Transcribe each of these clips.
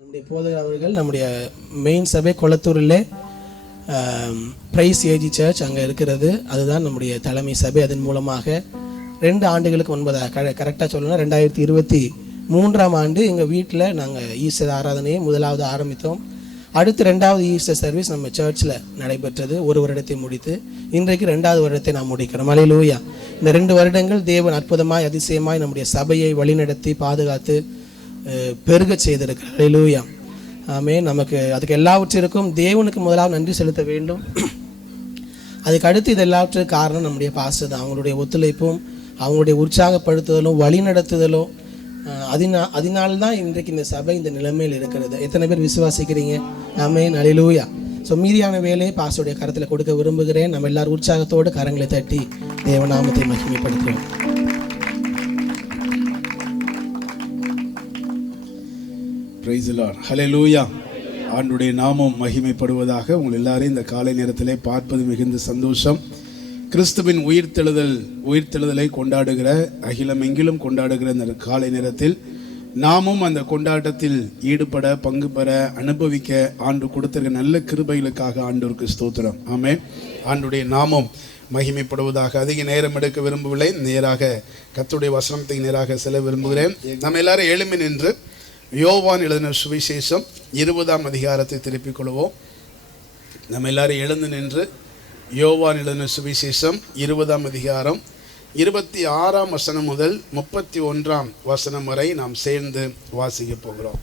நம்முடைய போதகர் அவர்கள் நம்முடைய மெயின் சபை கொளத்தூரில் பிரைஸ் ஏஜி சர்ச் அங்கே இருக்கிறது. அதுதான் நம்முடைய தலைமை சபை. அதன் மூலமாக 2 ஆண்டுகளுக்கு முன்பதாக கரெக்டாக சொல்லணும்னா 2023ஆம் ஆண்டு எங்கள் வீட்டில் நாங்கள் ஈஸ்டர் ஆராதனையை முதலாவது ஆரம்பித்தோம். அடுத்து 2வது ஈஸ்டர் சர்வீஸ் நம்ம சர்ச்சில் நடைபெற்றது. 1 வருடத்தை முடித்து இன்றைக்கு 2வது வருடத்தை நாம் முடிக்கிறோம். அல்லேலூயா. இந்த 2 வருடங்கள் தேவன் அற்புதமாய் அதிசயமாய் நம்முடைய சபையை வழிநடத்தி பாதுகாத்து பெருக செய்திருக்கிறார். அல்லேலூயா. ஆமென். நமக்கு அதுக்கு எல்லாவற்றிற்கும் தேவனுக்கு முதலாவது நன்றி செலுத்த வேண்டும். அதுக்கு அடுத்து இது எல்லாவற்றுக்கும் காரணம் நம்முடைய பாஸ்டர் தான். அவங்களுடைய ஒத்துழைப்பும் அவங்களுடைய உற்சாகப்படுத்துதலும் வழி நடத்துதலும் அதனால்தான் இன்றைக்கு இந்த சபை இந்த நிலைமையில் இருக்கிறது. எத்தனை பேர் விசுவாசிக்கிறீங்க? ஆமென். அல்லேலூயா. ஸோ மீதியான வேலையை பாஸ்டருடைய கரத்தில் கொடுக்க விரும்புகிறேன். நம்ம எல்லாரும் உற்சாகத்தோடு கரங்களை தட்டி தேவநாமத்தை மகிமைப்படுத்துவோம். Praise the Lord. ஹல்லேலூயா. ஆண்டவருடைய நாமம் மகிமைப்படுவதாக. உங்கள் எல்லாரையும் இந்த காலை நேரத்திலே பார்ப்பது மிகுந்த சந்தோஷம். கிறிஸ்துவின் உயிர்த்தெழுதலை கொண்டாடுகிற அகிலமெங்கிலும் கொண்டாடுகிற இந்த காலை நேரத்தில் நாமும் அந்த கொண்டாட்டத்தில் ஈடுபட பங்கு பெற அனுபவிக்க ஆண்டு கொடுத்திருக்க நல்ல கிருபைகளுக்காக ஆண்டவருக்கு ஸ்தோத்திரம். ஆமென். ஆண்டுடைய நாமம் மகிமைப்படுவதாக. அதிக நேரம் எடுக்க விரும்பவில்லை. நேராக கர்த்தருடைய வசனத்தை நேராக செல்ல விரும்புகிறேன். நம்ம எல்லாரும் எழும்பி நின்று யோவான் எழுதின சுவிசேஷம் 20ஆம் அதிகாரத்தை திருப்பிக் கொள்வோம். நம்ம எல்லாரும் எழுந்து நின்று யோவான் எழுதின சுவிசேஷம் 20ஆம் அதிகாரம் 26ஆம் வசனம் முதல் 31ஆம் வசனம் வரை நாம் சேர்ந்து வாசிக்க போகிறோம்.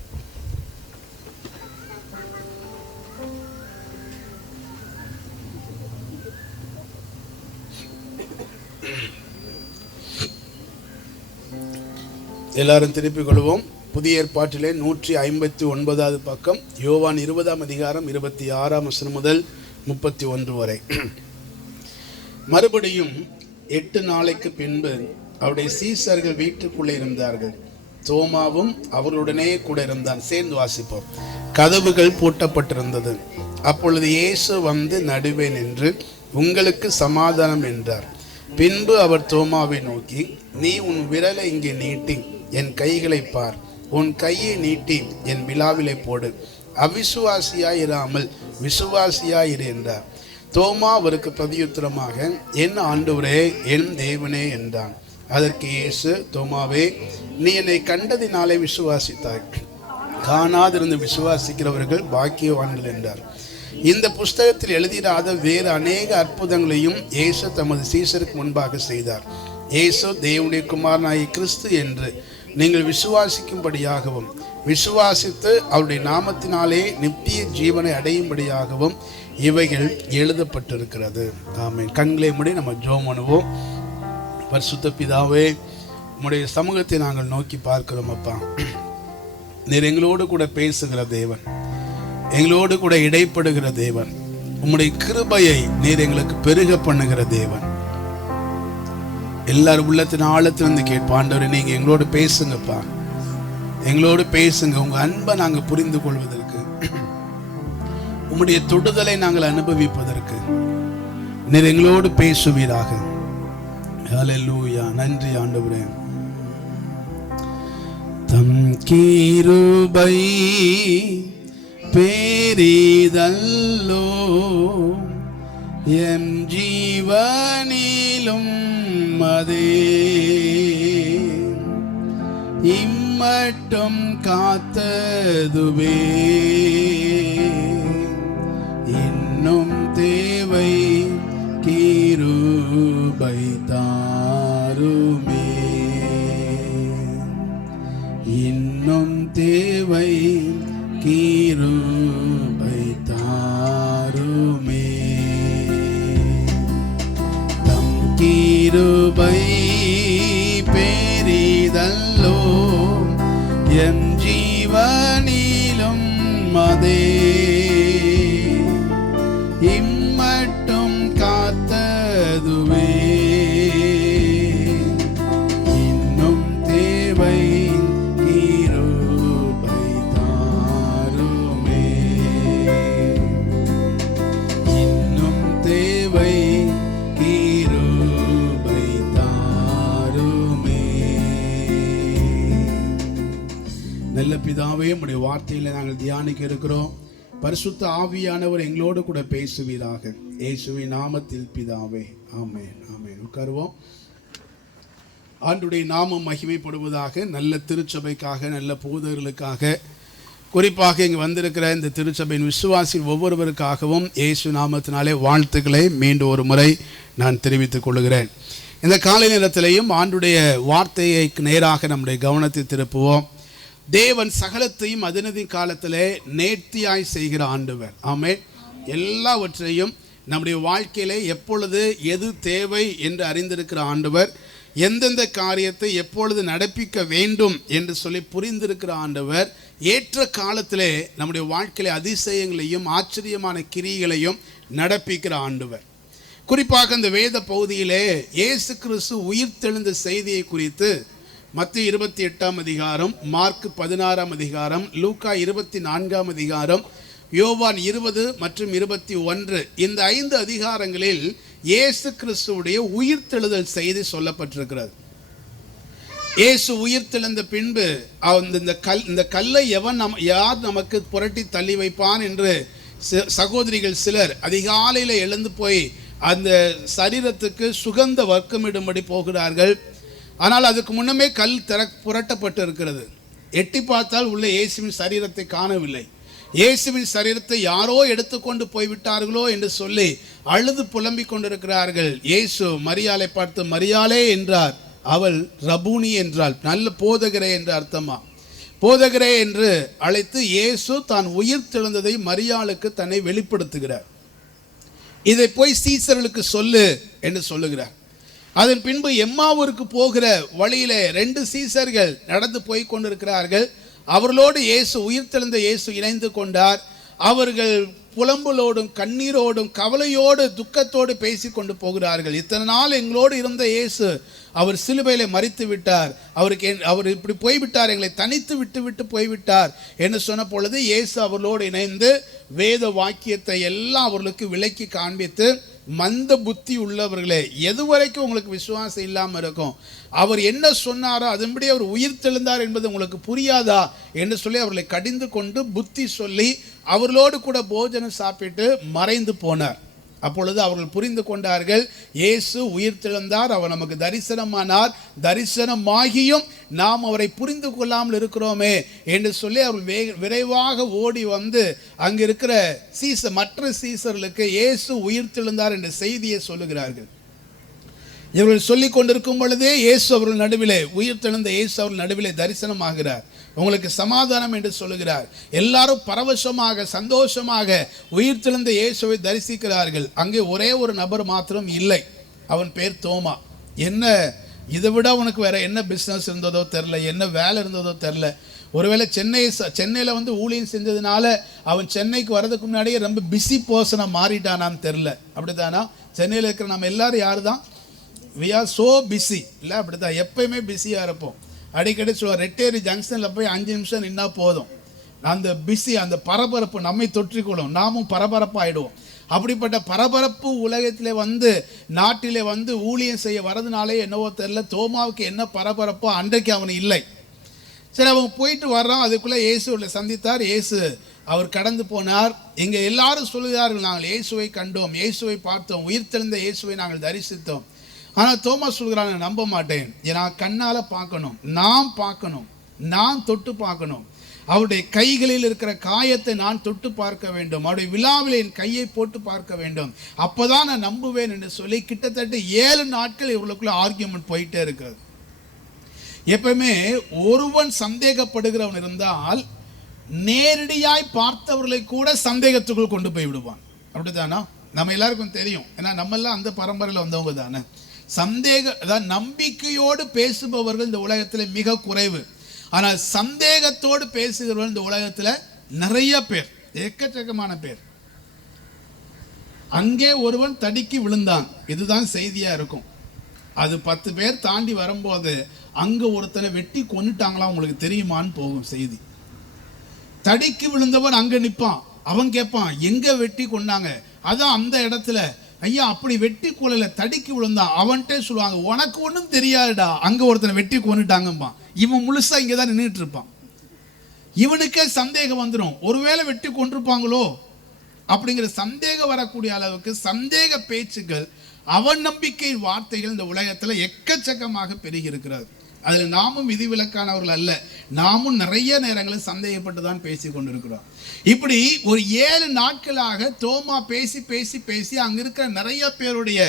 எல்லாரும் திருப்பிக் கொள்வோம். புதிய ஏற்பாட்டிலே 159வது பக்கம், யோவான் 20ஆம் அதிகாரம் 26ஆம் வசனம் முதல் 31 வரை. மறுபடியும் 8 நாளைக்கு பின்பு அவருடைய சீசர்கள் வீட்டுக்குள்ளே இருந்தார்கள். தோமாவும் அவர்களுடனே கூட இருந்தான். சேர்ந்து வாசிப்போம். கதவுகள் பூட்டப்பட்டிருந்தது. அப்பொழுது இயேசு வந்து நடுவே நின்று, உங்களுக்கு சமாதானம் என்றார். பின்பு அவர் தோமாவை நோக்கி, நீ உன் விரலை இங்கே நீட்டி என் கைகளை பார், உன் கையை நீட்டி என் விலாவிலை போடு, அவிசுவாசியாயிராமல் விசுவாசியாயிரு என்றார். தோமா அவருக்கு பிரதியுத்தரமாக, என் ஆண்டவரே, என் தேவனே என்றான். அதற்கு இயேசு, தோமாவே, நீ என்னை கண்டதினாலே விசுவாசித்தாய், காணாதிருந்து விசுவாசிக்கிறவர்கள் பாக்கியவான்கள் என்றார். இந்த புஸ்தகத்தில் எழுதிடாத வேறு அநேக அற்புதங்களையும் இயேசு தமது சீசருக்கு முன்பாக செய்தார். இயேசு தேவனுடைய குமாரனாகிய கிறிஸ்து என்று நீங்கள் விசுவாசிக்கும்படியாகவும் விசுவாசித்து அவருடைய நாமத்தினாலே நித்திய ஜீவனை அடையும்படியாகவும் இவைகள் எழுதப்பட்டிருக்கிறது. ஆமென். கண்களை மூடி நம்ம ஜெபம் பண்ணுவோம். பரிசுத்த பிதாவே, உம்முடைய சமூகத்தை நாங்கள் நோக்கி பார்க்கிறோம். அப்பா, நீர் எங்களோடு கூட பேசுகிற தேவன், எங்களோடு கூட இடைப்படுகிற தேவன், உம்முடைய கிருபையை நீர் எங்களுக்கு பெருக பண்ணுகிற தேவன். எல்லாரும் உள்ளத்தின் ஆழத்திலிருந்து கேட்போம். ஆண்டவரே, நீங்க எங்களோடு பேசுங்கப்பா, எங்களோடு பேசுங்க. உங்க அன்பை நாங்கள் புரிந்து கொள்வதற்கு, உம்முடைய தொடுதலை நாங்கள் அனுபவிப்பதற்கு நீர் எங்களோடு பேசுவீராக. ஹல்லேலூயா. நன்றி ஆண்டவரே. தம் கிருபை பெரிதல்லோ எம் ஜீவனிலும் அதே இம்மட்டும் காத்ததுவே இன்னும் தேவை கிருபை தாருமே, இன்னும் தேவை கிருபை தாருமே. தம் கிருபை பெரிதல்லோ எம் ஜீவனிலும் அதே இம்மட்டும் காத்ததுவே இன்னும் தேவை கிருபை தாருமே, இன்னும் தேவை கிருபை தாருமே. நல்ல பிதாவே, உம்முடைய வார்த்தையில நாங்கள் தியானிக்க இருக்கிறோம். பரிசுத்த ஆவியானவர் எங்களோடு கூட பேசுவீராக. இயேசுவின் நாமத்தில் பிதாவே, ஆமென், ஆமென். உட்காருவோம். ஆண்டுடைய நாமம் மகிமைப்படுவதாக. நல்ல திருச்சபைக்காக, நல்ல போதகர்களுக்காக, குறிப்பாக இங்கு வந்திருக்கிற இந்த திருச்சபையின் விசுவாசி ஒவ்வொருவருக்காகவும் இயேசு நாமத்தினாலே வாழ்த்துக்களை மீண்டும் ஒரு முறை நான் தெரிவித்துக் கொள்கிறேன். இந்த காலை நேரத்திலேயும் ஆண்டுடைய வார்த்தையை நேராக நம்முடைய கவனத்தை திருப்புவோம். தேவன் சகலத்தையும் அதினதி காலத்திலே நேர்த்தியாய் செய்கிற ஆண்டவர். ஆமென். எல்லாவற்றையும் நம்முடைய வாழ்க்கையிலே எப்பொழுது எது தேவை என்று அறிந்திருக்கிற ஆண்டவர், எந்தெந்த காரியத்தை எப்பொழுது நடப்பிக்க வேண்டும் என்று சொல்லி புரிந்திருக்கிற ஆண்டவர், ஏற்ற காலத்திலே நம்முடைய வாழ்க்கையிலே அதிசயங்களையும் ஆச்சரியமான கிரியைகளையும் நடப்பிக்கிற ஆண்டவர். குறிப்பாக இந்த வேத பகுதியிலே இயேசு கிறிஸ்து உயிர்த்தெழுந்த செய்தியை குறித்து மத்திய 28ஆம் அதிகாரம், மார்க் 16ஆம் அதிகாரம், லூக்கா 24ஆம் அதிகாரம், யோவான் 20 மற்றும் 21 இந்த 5 அதிகாரங்களில் இயேசு கிறிஸ்துவுடைய உயிர்த்தெழுதல் செய்தி சொல்லப்பட்டிருக்கிறது. இயேசு உயிர்த்தெழுந்த பின்பு இந்த கல்லை யார் நமக்கு புரட்டி தள்ளி வைப்பான் என்று சகோதரிகள் சிலர் அதிகாலையில் எழுந்து போய் அந்த சரீரத்துக்கு சுகந்த வர்க்கமிடும்படி போகிறார்கள். ஆனால் அதுக்கு முன்னமே கல் புரட்டப்பட்டு இருக்கிறது. எட்டி பார்த்தால் உள்ள இயேசுவின் சரீரத்தை காணவில்லை. இயேசுவின் சரீரத்தை யாரோ எடுத்துக்கொண்டு போய்விட்டார்களோ என்று சொல்லி அழுது புலம்பிக் கொண்டிருக்கிறார்கள். இயேசு மரியாளை பார்த்து மரியாளே என்றார். அவள் ரபூனி என்றாள். நல்ல போதகரே என்று அர்த்தமா. போதகரே என்று அழைத்து இயேசு தான் உயிர்த்தெழுந்ததை மரியாளுக்கு தன்னை வெளிப்படுத்துகிறார். இதை போய் சீசர்களுக்கு சொல்லு என்று சொல்லுகிறார். அதன் பின்பு எம்மாவூருக்கு போகிற வழியிலே 2 சீசர்கள் நடந்து போய் கொண்டிருக்கிறார்கள். அவர்களோடு இயேசு உயிர்த்தெழுந்த இயேசு இணைந்து கொண்டார். அவர்கள் புலம்பலோடும் கண்ணீரோடும் கவலையோடு துக்கத்தோடு பேசி கொண்டு போகிறார்கள். இத்தனை நாள் எங்களோடு இருந்த இயேசு அவர் சிலுவையிலே மரித்து விட்டார், அவர் இப்படி போய்விட்டார், எங்களை தனித்து விட்டு போய்விட்டார் என்று சொன்ன பொழுது இயேசு அவர்களோடு இணைந்து வேத வாக்கியத்தை எல்லாம் அவர்களுக்கு விளக்கி காண்பித்து, மந்த புத்தி உள்ளவர்களே, எதுவரைக்கும் உங்களுக்கு விசுவாசம் இல்லாமல் இருக்கும், அவர் என்ன சொன்னாரோ அதன்படி அவர் உயிர்த்தெழுந்தார் என்பது உங்களுக்கு புரியாதா என்று சொல்லி அவர்களை கடிந்து கொண்டு புத்தி சொல்லி அவர்களோடு கூட போஜனம் சாப்பிட்டு மறைந்து போனார். அப்பொழுது அவர்கள் புரிந்து கொண்டார்கள், இயேசு உயிர்த்தெழுந்தார், அவர் நமக்கு தரிசனமானார், தரிசனமாகியும் நாம் அவரை புரிந்து கொள்ளாமல் இருக்கிறோமே என்று சொல்லி அவர்கள் விரைவாக ஓடி வந்து அங்கு இருக்கிற மற்ற சீசர்களுக்கு இயேசு உயிர்த்தெழுந்தார் என்ற செய்தியை சொல்லுகிறார்கள். இவர்கள் சொல்லிக் கொண்டிருக்கும் பொழுதே இயேசு அவர்கள் நடுவிலே, உயிர்த்தெழுந்த இயேசு அவர்கள் நடுவிலே தரிசனமாகிறார். உங்களுக்கு சமாதானம் என்று சொல்லுகிறார். எல்லாரும் பரவசமாக சந்தோஷமாக உயிர்த்தெழுந்த இயேசுவை தரிசிக்கிறார்கள். அங்கே ஒரே ஒரு நபர் மாத்திரம் இல்லை. அவன் பேர் தோமா. என்ன இதை விட அவனுக்கு வேற என்ன பிஸ்னஸ் இருந்ததோ தெரில, என்ன வேலை இருந்ததோ தெரில. ஒருவேளை சென்னையில் வந்து ஊழியம் செஞ்சதுனால அவன் சென்னைக்கு வர்றதுக்கு முன்னாடியே ரொம்ப பிஸி பர்சனாக மாறிட்டானான்னு தெரில. அப்படித்தானா? சென்னையில் இருக்கிற நம்ம எல்லாரும் யாரு தான்? we are so busy இல்லை? அப்படித்தான், எப்பயுமே பிஸியாக இருப்போம். அடிக்கடி சொல்லுவார், ரெட்டேரி ஜங்ஷனில் போய் 5 நிமிஷம் நின்னா போதும், அந்த பிஸி, அந்த பரபரப்பு நம்மை தொற்றிக்கொள்ளும், நாமும் பரபரப்பாகிடுவோம். அப்படிப்பட்ட பரபரப்பு உலகத்திலே வந்து நாட்டிலே வந்து ஊழியம் செய்ய வரதுனாலே என்னவோ தெரில, தோமாவுக்கு என்ன பரபரப்போ அன்றைக்கு அவனு இல்லை. சரி, அவங்க போயிட்டு வர்றான். அதுக்குள்ளே இயேசுவை சந்தித்தார். இயேசு அவர் கடந்து போனார். இங்கே எல்லாரும் சொல்லுகிறார்கள், நாங்கள் இயேசுவை கண்டோம், இயேசுவை பார்த்தோம், உயிர்த்தெழுந்த இயேசுவை நாங்கள் தரிசித்தோம். ஆனால் தோமா சொல்கிறான், நான் நம்ப மாட்டேன், நான் கண்ணால் பார்க்கணும், நான் தொட்டு பார்க்கணும், அவருடைய கைகளில் இருக்கிற காயத்தை நான் தொட்டு பார்க்க வேண்டும், அவருடைய விழாவில் என் கையை போட்டு பார்க்க வேண்டும், அப்போதான் நான் நம்புவேன் என்று சொல்லி கிட்டத்தட்ட 7 நாட்கள் இவர்களுக்குள்ள ஆர்கியூமெண்ட் போயிட்டே இருக்கிறது. எப்பவுமே ஒருவன் சந்தேகப்படுகிறவன் இருந்தால் நேரடியாய் பார்த்தவர்களை கூட சந்தேகத்துக்குள் கொண்டு போய் விடுவான். அப்படித்தானா? நம்ம எல்லாருக்கும் தெரியும். ஏன்னா நம்ம எல்லாம் அந்த பரம்பரையில் வந்தவங்க தானே. நம்பிக்கையோடு பேசுபவர்கள் இந்த உலகத்தில் மிக குறைவு. ஆனால் சந்தேகத்தோடு பேசுகிறவர்கள் இந்த உலகத்தில் நிறைய பேர், எக்கச்சக்கமான பேர். அங்கே ஒருவன் தடுக்கி விழுந்தான், இதுதான் செய்தியா இருக்கும். அது 10 பேர் தாண்டி வரும்போது அங்க ஒருத்தனை வெட்டி கொன்னுட்டாங்களா உங்களுக்கு தெரியுமான்னு போகும் செய்தி. தடுக்கி விழுந்தவன் அங்க நிற்பான், அவன் கேட்பான் எங்க வெட்டி கொண்டாங்க, அதான் அந்த இடத்துல. ஐயா அப்படி வெட்டி கொள்ளல, தடுக்கி விழுந்தான். அவன்கிட்ட சொல்லுவாங்க, உனக்கு ஒன்றும் தெரியாதுடா, அங்க ஒருத்தனை வெட்டி கொன்னுட்டாங்கம்பான். இவன் முழுசா இங்கே தான் நின்றுட்டு இருப்பான். இவனுக்கே சந்தேகம் வந்துடும், ஒருவேளை வெட்டி கொண்டிருப்பாங்களோ அப்படிங்கிற சந்தேகம் வரக்கூடிய அளவுக்கு சந்தேக பேச்சுக்கள், அவநம்பிக்கை வார்த்தைகள் இந்த உலகத்தில் எக்கச்சக்கமாக பெருகி இருக்கிறது. அதில் நாமும் விதிவிலக்கானவர்கள் அல்ல. நாமும் நிறைய நேரங்களில் சந்தேகப்பட்டு தான் பேசி கொண்டிருக்கிறோம். இப்படி ஒரு 7 நாட்களாக தோமா பேசி பேசி பேசி அங்க இருக்கிற நிறைய பேருடைய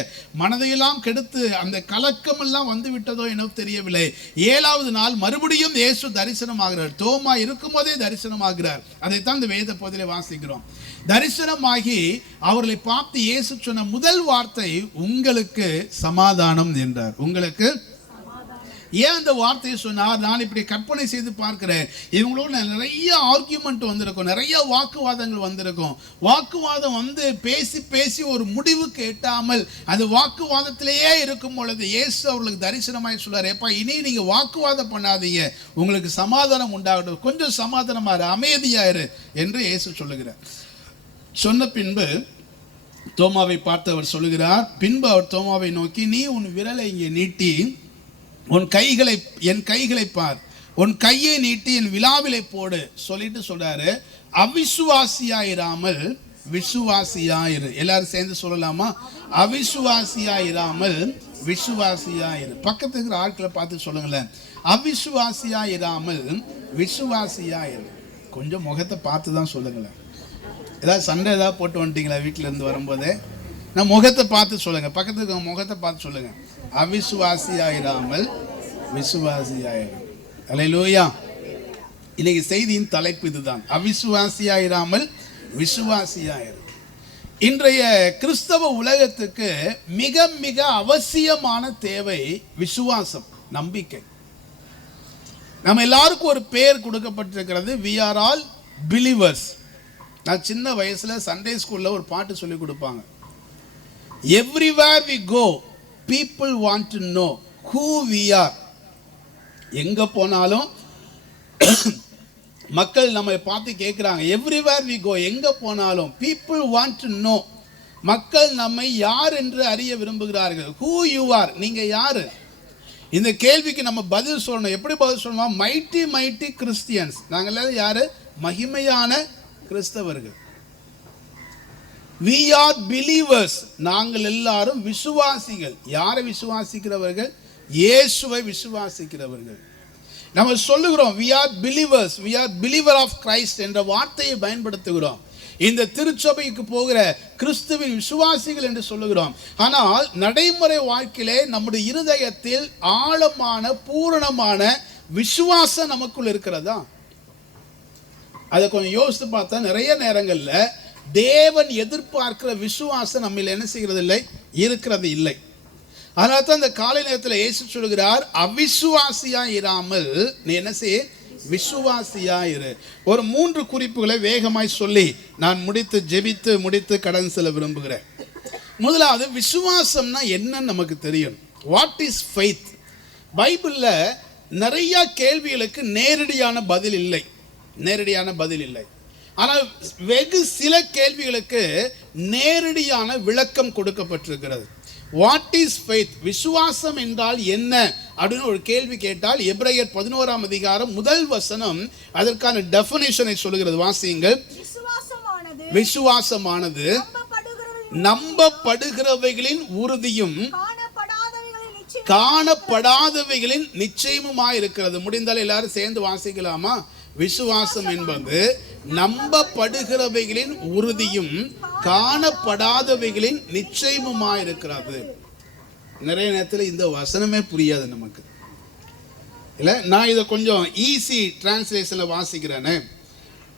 மனதையெல்லாம் கெடுத்து அந்த கலக்கமெல்லாம் வந்து விட்டதோ என்னவோ தெரியவில்லை. 7வது நாள் மறுபடியும் இயேசு தரிசனமாகிறார். தோமா இருக்கும்போதே தரிசனமாகிறார். அதைத்தான் இந்த வேத பகுதியிலே வாசிக்கிறோம். தரிசனமாகி அவர்களை பார்த்து இயேசு சொன்ன முதல் வார்த்தை, உங்களுக்கு சமாதானம் என்றார். உங்களுக்கு ஏன் அந்த வார்த்தையை சொன்னார்? நான் இப்படி கற்பனை செய்து பார்க்கிறேன், இவங்களோட நிறைய ஆர்கியூமெண்ட் வந்திருக்கும், நிறைய வாக்குவாதங்கள் வந்திருக்கும். வாக்குவாதம் வந்து பேசி பேசி ஒரு முடிவுக்கு எட்டாமல் அந்த வாக்குவாதத்திலேயே இருக்கும் பொழுது இயேசு அவர்களுக்கு தரிசனமாய் சொல்றாரு, எப்பா இனி நீங்க வாக்குவாதம் பண்ணாதீங்க, உங்களுக்கு சமாதானம் உண்டாகட்டும், கொஞ்சம் சமாதானமாரு, அமைதியாயிரு என்று இயேசு சொல்லுகிறார். சொன்ன பின்பு தோமாவை பார்த்து அவர் சொல்லுகிறார், பின்பு அவர் தோமாவை நோக்கி, நீ உன் விரலை இங்கே நீட்டி என் கைகளை பார், உன் கையை நீட்டி என் விலாவிலை போடு சொல்லிட்டு சொல்றாரு, அவிசுவாசியாயிராமல் விசுவாசியாயிரு. எல்லாரும் சேர்ந்து சொல்லலாமா? அவிசுவாசியாயிராமல் விசுவாசியாயிரு. பக்கத்து இருக்கிற ஆட்களை பார்த்து சொல்லுங்களேன், அவிசுவாசியாயிராமல் விசுவாசியாயிரு. கொஞ்சம் முகத்தை பார்த்து தான் சொல்லுங்களேன். ஏதாவது சண்டை ஏதாவது போட்டு வந்துட்டீங்களா வீட்டில இருந்து வரும்போதே? நான் முகத்தை பார்த்து சொல்லுங்க, பக்கத்துக்கு முகத்தை பார்த்து சொல்லுங்க, அவிசுவாசியாயிராமல் விசுவாசியாயிரு. அல்லேலூயா. இன்னைக்கு செய்தியின் தலைப்பு இதுதான், அவிசுவாசியாயிராமல் விசுவாசியாயிரு. இன்றைய கிறிஸ்தவ உலகத்துக்கு மிக மிக அவசியமான தேவை விசுவாசம், நம்பிக்கை. நம்ம எல்லாருக்கும் ஒரு பெயர் கொடுக்கப்பட்டிருக்கிறது, we are all believers. நான் சின்ன வயசுல சண்டே ஸ்கூல்ல ஒரு பாட்டு சொல்லி கொடுப்பாங்க, everywhere we go people want to know who we are. எங்க போனாலும் மக்கள் நம்மை பார்த்து கேட்குறாங்க, everywhere we go, எங்க போனாலும் people want to know, மக்கள் நம்மை யார் என்று அறிய விரும்புகிறார்கள். who you are, நீங்க யாரு? இந்த கேள்விக்கு நம்ம பதில் சொல்லணும். எப்படி பதில் சொல்லணும்? Mighty Christians. நாங்கள் எல்லாரும் யாரு? மகிமையான கிறிஸ்தவர்கள். we are believers. நாங்கள் எல்லாரும் விசுவாசிகள். யாரை விசுவாசிக்கிறவர்கள்? இயேசுவை விசுவாசிக்கிறவர்கள். நம்ம சொல்லுகிறோம் we are believers, we are believer of Christ என்ற வார்த்தையை பயன்படுத்துகிறோம். இந்த திருச்சபைக்கு போகிற கிறிஸ்துவின் விசுவாசிகள் என்று சொல்லுகிறோம். ஆனால் நடைமுறை வாழ்க்கையிலே நம்முடைய இருதயத்தில் ஆழமான பூரணமான விசுவாசம் நமக்குள் இருக்கிறதா? அதை கொஞ்சம் யோசித்து பார்த்தா நிறைய நேரங்கள்ல தேவன் எதிர்பார்க்கிற விசுவாசம் நம்ம என்ன செய்கிறது இல்லை, இருக்கிறது இல்லை. அதனால தான் இந்த காலை நேரத்தில் இயேசு சொல்கிறார், அவிசுவாசியா இராமல் நீ என்ன செய்ய, விசுவாசியா இரு. ஒரு 3 குறிப்புகளை வேகமாய் சொல்லி நான் ஜெபித்து முடித்து கடன் செல்ல விரும்புகிறேன். முதலாவது, விசுவாசம்னா என்னன்னு நமக்கு தெரியும். What is faith? பைபிள்ல நிறைய கேள்விகளுக்கு நேரடியான பதில் இல்லை. ஆனால் வெகு சில கேள்விகளுக்கு நேரடியான விளக்கம் கொடுக்கப்பட்டிருக்கிறது. What is faith? விசுவாசம் என்றால் என்ன அப்படின்னு ஒரு கேள்வி கேட்டால் எபிரேயர் 11ஆம் அதிகாரம் 1 வசனம் அதற்கான டெஃபினிஷனை சொல்லுகிறது. வாசியுங்கள். விசுவாசமானது நம்பப்படுகிறவைகளின் உறுதியும் காணப்படாதவைகளின் நிச்சயமுமாய் இருக்கிறது. முடிந்தால் எல்லாரும் சேர்ந்து வாசிக்கலாமா? விசுவாசம் என்பது நம்பப்படுகிறவைகளின் உறுதியும் காணப்படாதவைகளின் நிச்சயமுமாய் இருக்கிறது. நிறைய நேரத்தில் இந்த வசனமே புரியாது நமக்கு இல்ல. நான் இதை கொஞ்சம் ஈஸி டிரான்ஸ்லேஷன்ல வாசிக்கிறேனே.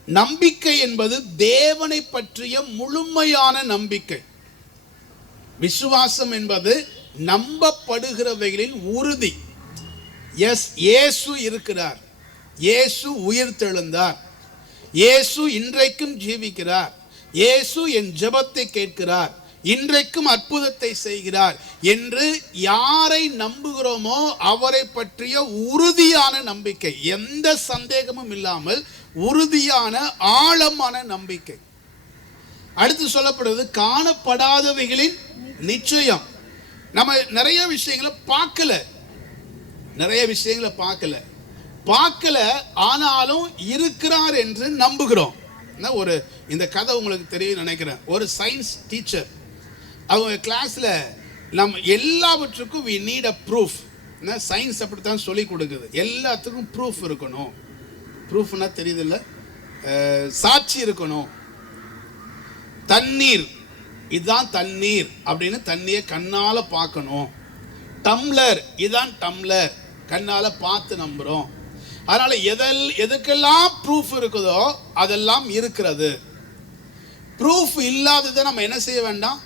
நம்பிக்கை என்பது தேவனை பற்றிய முழுமையான நம்பிக்கை. விசுவாசம் என்பது நம்பப்படுகிறவைகளின் உறுதி. எஸ், இயேசு இருக்கிறார், இயேசு உயிர்த்தெழுந்தார், இயேசு இன்றைக்கும் ஜீவிக்கிறார், இயேசு என் ஜெபத்தை கேட்கிறார், இன்றைக்கும் அற்புதத்தை செய்கிறார் என்று யாரை நம்புகிறோமோ அவரை பற்றிய உறுதியான நம்பிக்கை, எந்த சந்தேகமும் இல்லாமல் உறுதியான ஆழமான நம்பிக்கை. அடுத்து சொல்லப்படுவது காணப்படாதவைகளின் நிச்சயம். நம்ம நிறைய விஷயங்களை பார்க்கல, பார்க்கல, ஆனாலும் இருக்கிறார் என்று நம்புகிறோம். ஒரு இந்த கதை உங்களுக்கு தெரியும் நினைக்கிறேன். ஒரு சயின்ஸ் டீச்சர் அவங்க கிளாஸ்ல நம்ம எல்லாவற்றுக்கும் we need a proof. Science அப்படித்தான் சொல்லி கொடுக்குது. எல்லாத்துக்கும் ப்ரூஃப் இருக்கணும். ப்ரூஃப்னா தெரியுதுல்ல, சாட்சி இருக்கணும். தண்ணீர், இதுதான் தண்ணீர் அப்படின்னு தண்ணியை கண்ணால பார்க்கணும். டம்ளர், இதுதான் டம்ளர், கண்ணால பார்த்து நம்புறோம். அதனால எதுக்கெல்லாம் ப்ரூஃப் இருக்குதோ அதெல்லாம் இருக்கிறது. ப்ரூஃப் இல்லாததை நம்ம என்ன செய்ய வேண்டாம்,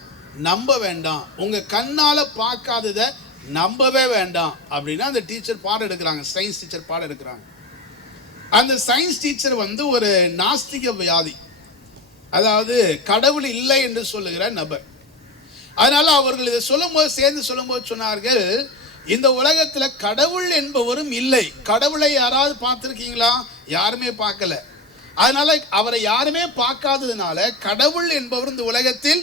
நம்ப வேண்டாம். உங்க கண்ணால பார்க்காததை நம்பவே வேண்டாம் அப்படின்னா அந்த டீச்சர் பாடம் எடுக்கிறாங்க, சயின்ஸ் டீச்சர் பாடம் எடுக்கிறாங்க. அந்த சயின்ஸ் டீச்சர் ஒரு நாஸ்திக வியாதி, அதாவது கடவுள் இல்லை என்று சொல்லுகிற நபர். அதனால அவர்கள் இதை சேர்ந்து சொல்லும்போது சொன்னார்கள், இந்த உலகத்துல கடவுள் என்பவரும் இல்லை. கடவுளை யாராவது பார்த்திருக்கீங்களா? யாருமே பார்க்கல. அதனால அவரை யாருமே பார்க்காததுனால கடவுள் என்பவர் இந்த உலகத்தில்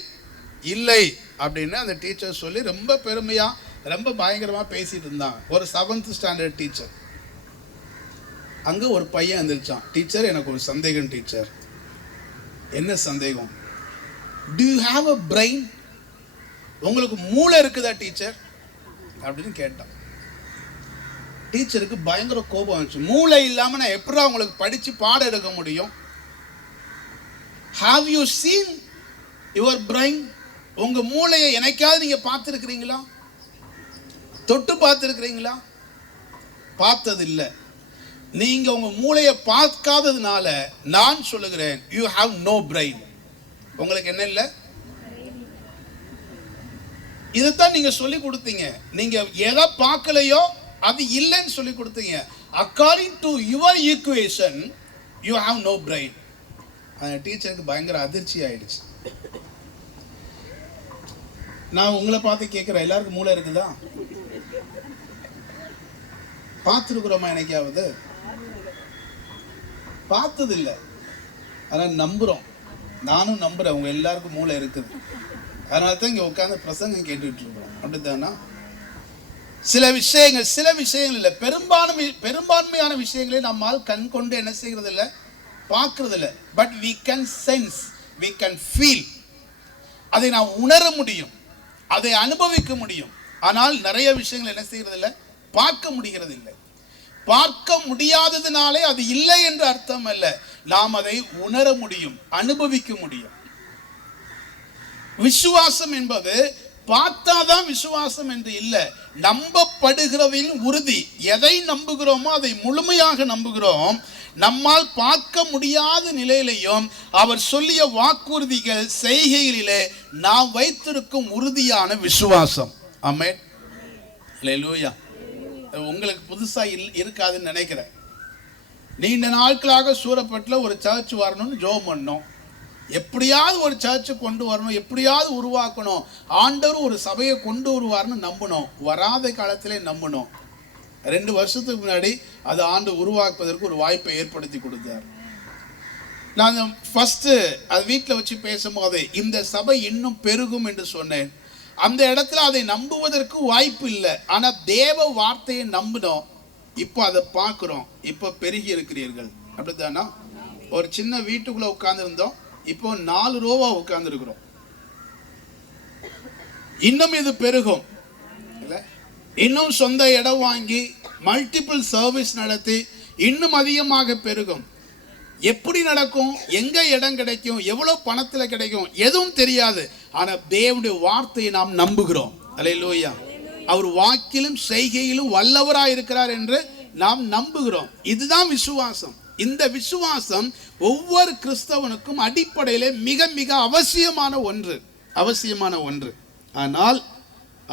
இல்லை அப்படின்னு அந்த டீச்சர் சொல்லி ரொம்ப பெருமையா ரொம்ப பயங்கரமா பேசிட்டு இருந்தாங்க. ஒரு 7th ஸ்டாண்டர்ட் டீச்சர். அங்க ஒரு பையன் வந்துருச்சான். டீச்சர், எனக்கு ஒரு சந்தேகம் டீச்சர். என்ன சந்தேகம்? Do you have a brain? உங்களுக்கு மூளை இருக்குதா டீச்சர் அப்படின்னு கேட்டான். டீச்சருக்கு பயங்கர கோபம் வந்துச்சு. மூளை இல்லாம நான் எப்படி உங்களுக்கு படிச்சு பாடம் எடுக்க முடியும்? Have you seen your brain? உங்க மூளையை என்னைக்காவது நீங்க பார்த்திருக்கிறீங்களா? தொட்டு பார்த்திருக்கிறீங்களா? பார்த்ததில்லை. நீங்க உங்க மூளையை பார்க்காததுனால நான் சொல்லுகிறேன், you have no brain. உங்களுக்கு என்ன இல்லை? இதைத்தான் நீங்க சொல்லி கொடுத்தீங்க. நீங்க எதை பார்க்கலையோ அது இல்லைன்னு சொல்லி கொடுத்தீங்க. according to your equation you have no brain. அந்த டீச்சருக்கு பயங்கர அதிர்ச்சி ஆயிடுச்சு. நான் உங்களை பார்த்து கேட்கிறேன், எல்லாருக்கும் மூளை இருக்குதா? பார்த்துருக்குறோமா? எனக்காவது பார்த்தது இல்லை, ஆனால் நம்புறோம். நானும் நம்புறேன் உங்க எல்லாருக்கும் மூளை இருக்குது. அதனால தான் இங்க உட்கார்ந்து பிரசங்கம் கேட்டுட்டு இருக்கிறோம். அப்படித்தானா? சில விஷயங்கள் இல்லை, பெரும்பான்மையான விஷயங்களை நம்மால் கண் கொண்டு என்ன செய்கிறது இல்லை, பார்க்கறது இல்லை. But we can sense, we can feel. அதை நாம் உணர முடியும், அதை அனுபவிக்க முடியும். ஆனால் நிறைய விஷயங்கள் என்ன செய்கிறது இல்லை, பார்க்க முடிகிறது இல்லை. பார்க்க முடியாததுனாலே அது இல்லை என்று அர்த்தம் அல்ல. நாம் அதை உணர முடியும், அனுபவிக்க முடியும். விசுவாசம் என்பது பார்த்தாதான் விசுவாசம் என்று இல்லை, நம்பப்படுகிறதின் உறுதி. எதை நம்புகிறோமோ அதை முழுமையாக நம்புகிறோம். நம்மால் பார்க்க முடியாத நிலையிலையும் அவர் சொல்லிய வாக்குறுதிகள் செய்கைகளிலே நாம் வைத்திருக்கும் உறுதியான விசுவாசம். ஆமென். அல்லேலூயா. உங்களுக்கு புதுசா இருக்காதுன்னு நினைக்கிறேன். நீண்ட நாட்களாக சூரப்பட்டில் ஒரு சர்ச் வரணும்னு ஜெபம் பண்ணோம். எப்படியாவது ஒரு சர்ச்சை கொண்டு வரணும், எப்படியாவது உருவாக்கணும், ஆண்டவர் ஒரு சபையை கொண்டு வருவார்னு நம்பினோம். வராத காலத்திலே நம்பினோம். 2 வருஷத்துக்கு முன்னாடி அது ஆண்டு உருவாக்குவதற்கு ஒரு வாய்ப்பை ஏற்படுத்தி கொடுத்தார். நான் ஃபர்ஸ்ட் அது வீட்டில் வச்சு பேசும்போது இந்த சபை இன்னும் பெருகும் என்று சொன்னேன். அந்த இடத்துல அதை நம்புவதற்கு வாய்ப்பு இல்லை. ஆனால் தேவ வார்த்தையை நம்பினோம். இப்போ அதை பார்க்குறோம். இப்போ பெருகி இருக்கிறீர்கள். அப்படித்தானா? ஒரு சின்ன வீட்டுக்குள்ளே உட்கார்ந்துருந்தோம், இப்போ 4 ரோவா உட்கார்ந்துருக்கிறோம். இன்னும் இது பெருகும் இல்லை? இன்னும் சொந்த இடம் வாங்கி மல்டிபிள் சர்வீஸ் நடத்தி இன்னும் அதிகமாக பெருகும். எப்படி நடக்கும், எங்க இடம் கிடைக்கும், எவ்வளவு பணத்துல கிடைக்கும், எதுவும் தெரியாது. ஆனா தேவனுடைய வார்த்தையை நாம் நம்புகிறோம். அல்லேலூயா. அவர் வாக்கிலும் செய்கையிலும் வல்லவராய் இருக்கிறார் என்று நாம் நம்புகிறோம். இதுதான் விசுவாசம். இந்த விசுவாசம் ஒவ்வொரு கிறிஸ்தவனுக்கும் அடிப்படையிலே மிக மிக அவசியமான ஒன்று.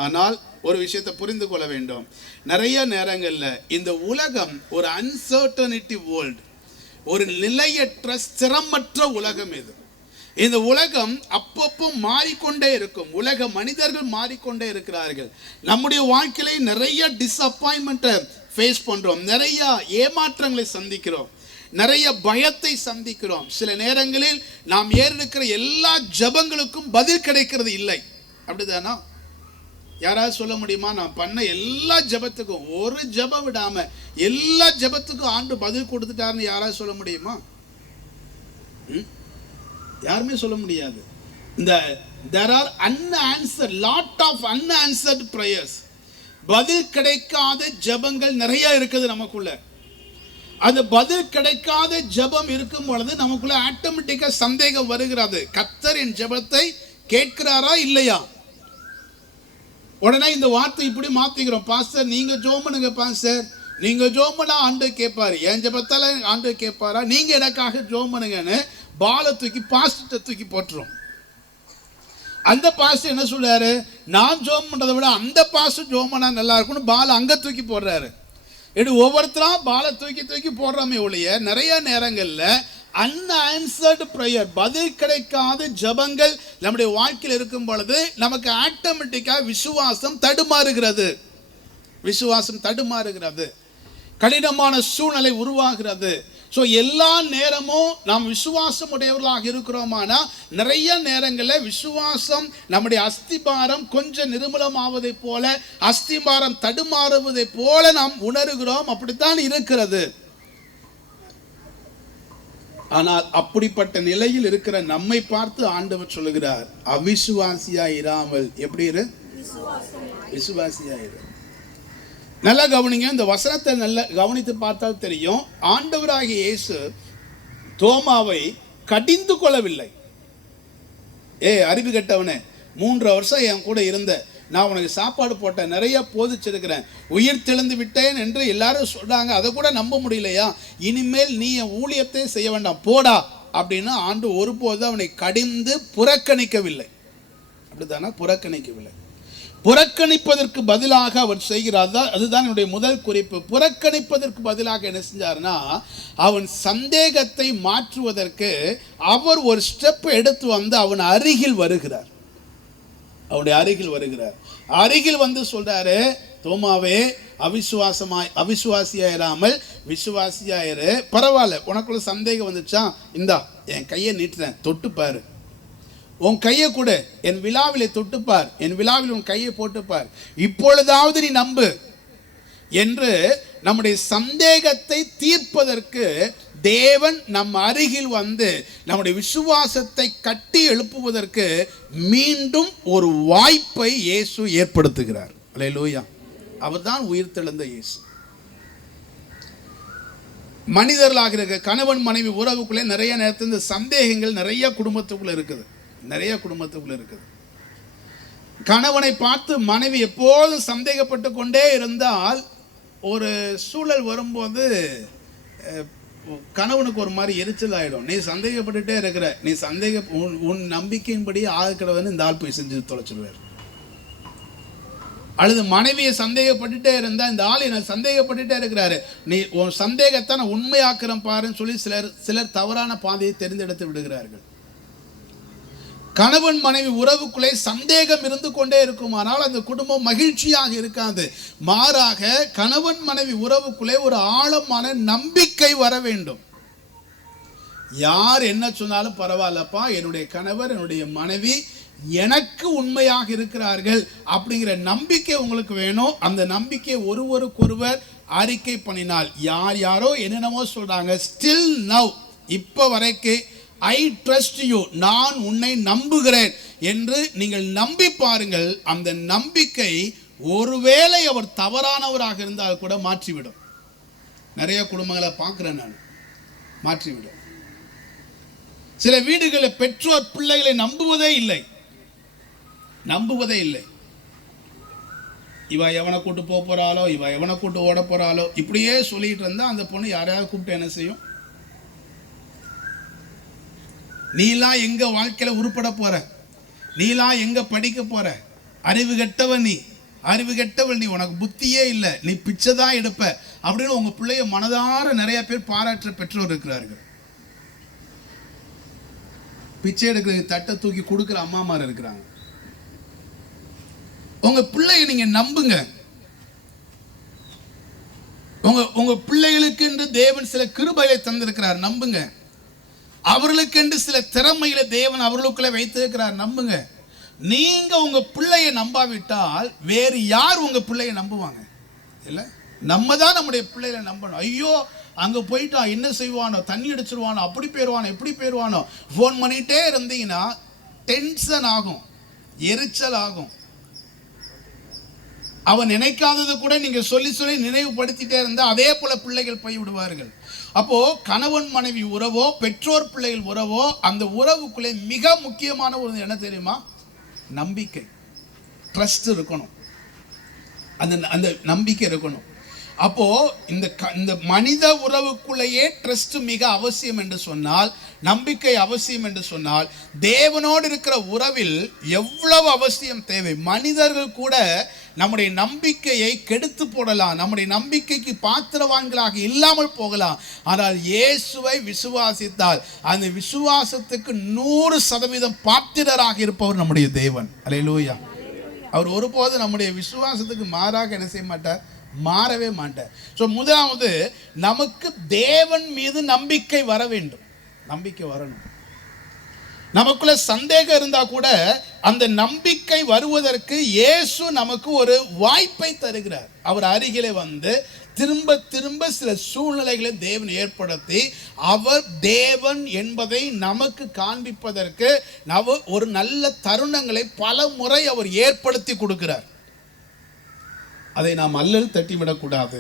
ஆனால் ஒரு விஷயத்தை புரிந்து கொள்ள வேண்டும். நிறைய நேரங்களில் இந்த உலகம் ஒரு அன்சர்டனிட்டி வேர்ல்டு, ஒரு நிலையற்ற ஸ்திரமற்ற உலகம். இந்த உலகம் அப்பப்போ மாறிக்கொண்டே இருக்கும். உலக மனிதர்கள் மாறிக்கொண்டே இருக்கிறார்கள். நம்முடைய வாழ்க்கையில நிறைய டிஸ்அப்பாயின்மெண்ட்டை ஃபேஸ் பண்றோம், நிறைய ஏமாற்றங்களை சந்திக்கிறோம், நிறைய பயத்தை சந்திக்கிறோம். சில நேரங்களில் நாம் ஏறெடுக்கிற எல்லா ஜபங்களுக்கும் பதில் கிடைக்கிறது இல்லை. அப்படிதானா? யாராவது சொல்ல முடியுமா? நான் பண்ண எல்லா ஜெபத்துக்கும் ஒரு ஜெபம் விடாம எல்லா ஜெபத்துக்கும் ஆண்டு பதில் கொடுத்துட்டாருன்னு யாராவது சொல்ல முடியுமா? யாருமே சொல்ல முடியாது. there are unanswered lot of unanswered prayers. பதில் கிடைக்காத ஜெபங்கள் நிறைய இருக்குது நமக்குள்ள. அது பதில் கிடைக்காத ஜெபம் இருக்கும் பொழுது நமக்குள்ள ஆட்டோமேட்டிக்கா சந்தேகம் வருகிறது. கர்த்தர் என் ஜெபத்தை கேட்கிறாரா இல்லையா? உடனே இந்த வார்த்தை இப்படி மாத்திக்கிறோம். பாஸ்டர் நீங்க ஜெபம் பண்ணுங்க பாஸ்டர், நீங்க ஜெபம் பண்ணா ஆண்டவர் கேட்பாரு. என் ஜெபத்தால ஆண்டவர் கேட்பாரா? நீங்க எனக்காக ஜெபம் பண்ணுங்கன்னு பாலை தூக்கி பாஸ்டர் தூக்கி போட்டுரும். அந்த பாஸ்டர் என்ன சொல்றாரு? நான் ஜெபம் பண்றதை விட அந்த பாஸ்டர் ஜெபம் பண்ணா நல்லா இருக்கும்னு பாலை அங்க தூக்கி போடுறாரு. ஒவ்வொருத்தரா பாலை தூக்கி தூக்கி போடுறோமே ஒழிய நிறைய நேரங்கள்ல அன்ஆன்சர்டு ப்ரேயர், பதில் கிடைக்காத ஜெபங்கள் நம்முடைய வாழ்க்கையில் இருக்கும் பொழுது நமக்கு ஆட்டோமேட்டிக்கா விசுவாசம் தடுமாறுகிறது. விசுவாசம் தடுமாறுகிறது, கடினமான சூழ்நிலை உருவாகிறது. ஸோ எல்லா நேரமும் நாம் விசுவாசம் உடையவர்களாக இருக்கிறோமானா நிறைய நேரங்களில் விசுவாசம் நம்முடைய அஸ்திபாரம் கொஞ்சம் நிர்மூலமாவதை போல, அஸ்திபாரம் தடுமாறுவதை போல நாம் உணர்கிறோம். அப்படித்தான் இருக்கிறது. ஆனால் அப்படிப்பட்ட நிலையில் இருக்கிற நம்மை பார்த்து ஆண்டவர் சொல்லுகிறார், அவிசுவாசியா இராமல் எப்படி இரு? விசுவாசியா இரு. நல்லா கவனிங்க, இந்த வசனத்தை நல்லா கவனித்து பார்த்தால் தெரியும். ஆண்டவராகிய இயேசு தோமாவை கடிந்து கொள்ளவில்லை. அறிவு கெட்டவனே, 3 வருஷம் என் கூட இருந்த, நான் உனக்கு சாப்பாடு போட்டேன், நிறைய போதிச்சிருக்கிறேன், உயிர் தெழுந்து விட்டேன் என்று எல்லாரும் சொல்றாங்க, அதை கூட நம்ப முடியலையா? இனிமேல் நீ என் ஊழியத்தை செய்ய வேண்டாம், போடா அப்படின்னு ஆண்டு ஒருபோது அவனை கடிந்து புறக்கணிக்கவில்லை. அப்படித்தானா? புறக்கணிக்கவில்லை. புறக்கணிப்பதற்கு பதிலாக அவர் செய்கிறார். அதுதான் என்னுடைய முதல் குறிப்பு. புறக்கணிப்பதற்கு பதிலாக என்ன செஞ்சார்னா, அவன் சந்தேகத்தை மாற்றுவதற்கு அவர் ஒரு ஸ்டெப் எடுத்து வந்து அவன் அருகில் வருகிறார். அவனுடைய அருகில் வருகிறார். அருகில் வந்து சொல்றாரு, தோமாவே அவிசுவாசியாயிராமல் விசுவாசியாயிரு. பரவாயில்ல, உனக்குள்ள சந்தேகம் வந்துச்சா, இந்தா என் கையை நீட்டுறேன், தொட்டுப்பாரு. உன் கையை கூட என் விழாவிலே தொட்டுப்பார், என் விழாவில் உன் கையை போட்டுப்பார், இப்பொழுதாவது நீ நம்பு என்று நம்முடைய சந்தேகத்தை தீர்ப்பதற்கு தேவன் நம் அருகில் வந்து நம்முடைய விசுவாசத்தை கட்டி எழுப்புவதற்கு மீண்டும் ஒரு வாய்ப்பை இயேசு ஏற்படுத்துகிறார். அல்லேலூயா. அவர்தான் உயிர்த்தெழுந்த இயேசு. மனிதர்களாக இருக்க கணவன் மனைவி உறவுக்குள்ளே நிறைய நேரத்தில் இந்த சந்தேகங்கள் நிறைய குடும்பத்துக்குள்ள இருக்குது. கணவனை பார்த்து மனைவி எப்போதும் சந்தேகப்பட்டு கொண்டே இருந்தால் ஒரு சூழல் வரும்போது கணவனுக்கு ஒரு மாதிரி எரிச்சல் ஆகிடும். நீ சந்தேகப்பட்டுட்டே இருக்கிற, நீ உன் நம்பிக்கையின்படி ஆகக்கிடவன்னு இந்த ஆள் போய் செஞ்சு தொலைச்சிடுவார். அல்லது மனைவியை சந்தேகப்பட்டுட்டே இருந்தா, இந்த ஆள் என்ன சந்தேகப்பட்டுட்டே இருக்கிறாரு, நீ உன் சந்தேகத்தை நான் உண்மையாக்குறேன் பாருன்னு சொல்லி சிலர் தவறான பாதையை தெரிந்தெடுத்து விடுகிறார்கள். கணவன் மனைவி உறவுக்குள்ளே சந்தேகம் இருந்து கொண்டே இருக்குமானால் அந்த குடும்பம் மகிழ்ச்சியாக இருக்காது. மாறாக கணவன் மனைவி உறவுக்குள்ளே ஒரு ஆழமான நம்பிக்கை வர வேண்டும். யார் என்ன சொன்னாலும் பரவாயில்லப்பா, என்னுடைய கணவர் என்னுடைய மனைவி எனக்கு உண்மையாக இருக்கிறார்கள் அப்படிங்கிற நம்பிக்கை உங்களுக்கு வேணும். அந்த நம்பிக்கை ஒருவருக்கொருவர் அறிக்கை பண்ணினால், யாரோ என்னென்னமோ சொல்றாங்க, ஸ்டில் நவ், இப்போ வரைக்கும் ஐ ட்ரஸ்ட் யூ, நான் உன்னை நம்புகிறேன் என்று நீங்கள் நம்பி பாருங்கள். அந்த நம்பிக்கை ஒருவேளை அவர் தவறானவராக இருந்தால் கூட மாற்றிவிடும். நிறைய குடும்பங்களை பார்க்கிறேன் நான், மாற்றிவிடும். சில வீடுகளில் பெற்றோர் பிள்ளைகளை நம்புவதே இல்லை. இவ எவனை கூட்டு போறாளோ, இவ எவனை கூட்டு ஓட போறாளோ, இப்படியே சொல்லிட்டு இருந்தா அந்த பொண்ணு யாரையாவது கூப்பிட்டு என்ன செய்யும்? நீலாம் எங்க வாழ்க்கையில உருப்பட போற, நீலாம் எங்க படிக்க போற, அறிவு கெட்டவன் நீ, உனக்கு புத்தியே இல்லை, நீ பிச்சை தான் எடுப்ப அப்படின்னு உங்க பிள்ளைய மனதார நிறைய பேர் பாராட்டுற பெற்றோர் இருக்கிறார்கள். பிச்சை எடுக்கிற தட்டை தூக்கி கொடுக்கிற அம்மாமார் இருக்கிறாங்க. உங்க பிள்ளையை நீங்க நம்புங்க. உங்க பிள்ளைகளுக்கு என்று தேவன் சில கிருபைகளை தந்திருக்கிறார், நம்புங்க. அவர்களுக்கென்று சில திறமைகளை தேவன் அவர்களுக்குள்ளே வைத்திருக்கிறார், நம்புங்க. நீங்க உங்க பிள்ளையை நம்பாவிட்டால் வேறு யார் உங்க பிள்ளையை நம்புவாங்க? இல்ல, நம்ம தான் நம்முடைய பிள்ளைகளை நம்பணும். ஐயோ அங்க போயிட்டா என்ன செய்வானோ, தண்ணி அடிச்சிருவானோ, அப்படி போயிடுவானோ, எப்படி போயிடுவானோ, ஃபோன் பண்ணிட்டே இருந்தீங்கன்னா டென்ஷன் ஆகும், எரிச்சல் ஆகும். அவன் நினைக்காதது கூட நீங்க சொல்லி சொல்லி நினைவுபடுத்திட்டே இருந்தா அதே போல பிள்ளைகள் போய் விடுவார்கள். அப்போ கணவன் மனைவி உறவோ பெற்றோர் பிள்ளைகள் உறவோ, அந்த உறவுக்குள்ளே மிக முக்கியமான ஒரு என்ன தெரியுமா? நம்பிக்கை, ட்ரஸ்ட் இருக்கணும். அந்த நம்பிக்கை இருக்கணும். அப்போ இந்த மனித உறவுக்குள்ளேயே ட்ரஸ்ட் மிக அவசியம் என்று சொன்னால், நம்பிக்கை அவசியம் என்று சொன்னால், தேவனோடு இருக்கிற உறவில் எவ்வளவு அவசியம் தேவை. மனிதர்கள் கூட நம்முடைய நம்பிக்கையை கெடுத்து போடலாம், நம்முடைய நம்பிக்கைக்கு பாத்திரவான்களாக இல்லாமல் போகலாம். ஆனால் இயேசுவை விசுவாசித்தால் அந்த விசுவாசத்துக்கு 100% பாத்திரராக இருப்பவர் நம்முடைய தேவன். அல்லேலூயா. அவர் ஒருபோது நம்முடைய விசுவாசத்துக்கு மாறாக என்ன செய்ய மாட்டார், மாறவே மாட்டார். ஸோ முதலாவது நமக்கு தேவன் மீது நம்பிக்கை வர வேண்டும், நம்பிக்கை வரணும். நமக்குள்ள சந்தேகம் இருந்தா கூட அந்த நம்பிக்கை வருவதற்கு இயேசு நமக்கு ஒரு வாய்ப்பை தருகிறார். அவர் அருகிலே வந்து திரும்ப திரும்ப சில சூழ்நிலைகளை தேவன் ஏற்படுத்தி அவர் தேவன் என்பதை நமக்கு காண்பிப்பதற்கு ஒரு நல்ல தருணங்களை பல முறை அவர் ஏற்படுத்தி கொடுக்கிறார். அதை நாம் அல்லல் தட்டிவிடக்கூடாது,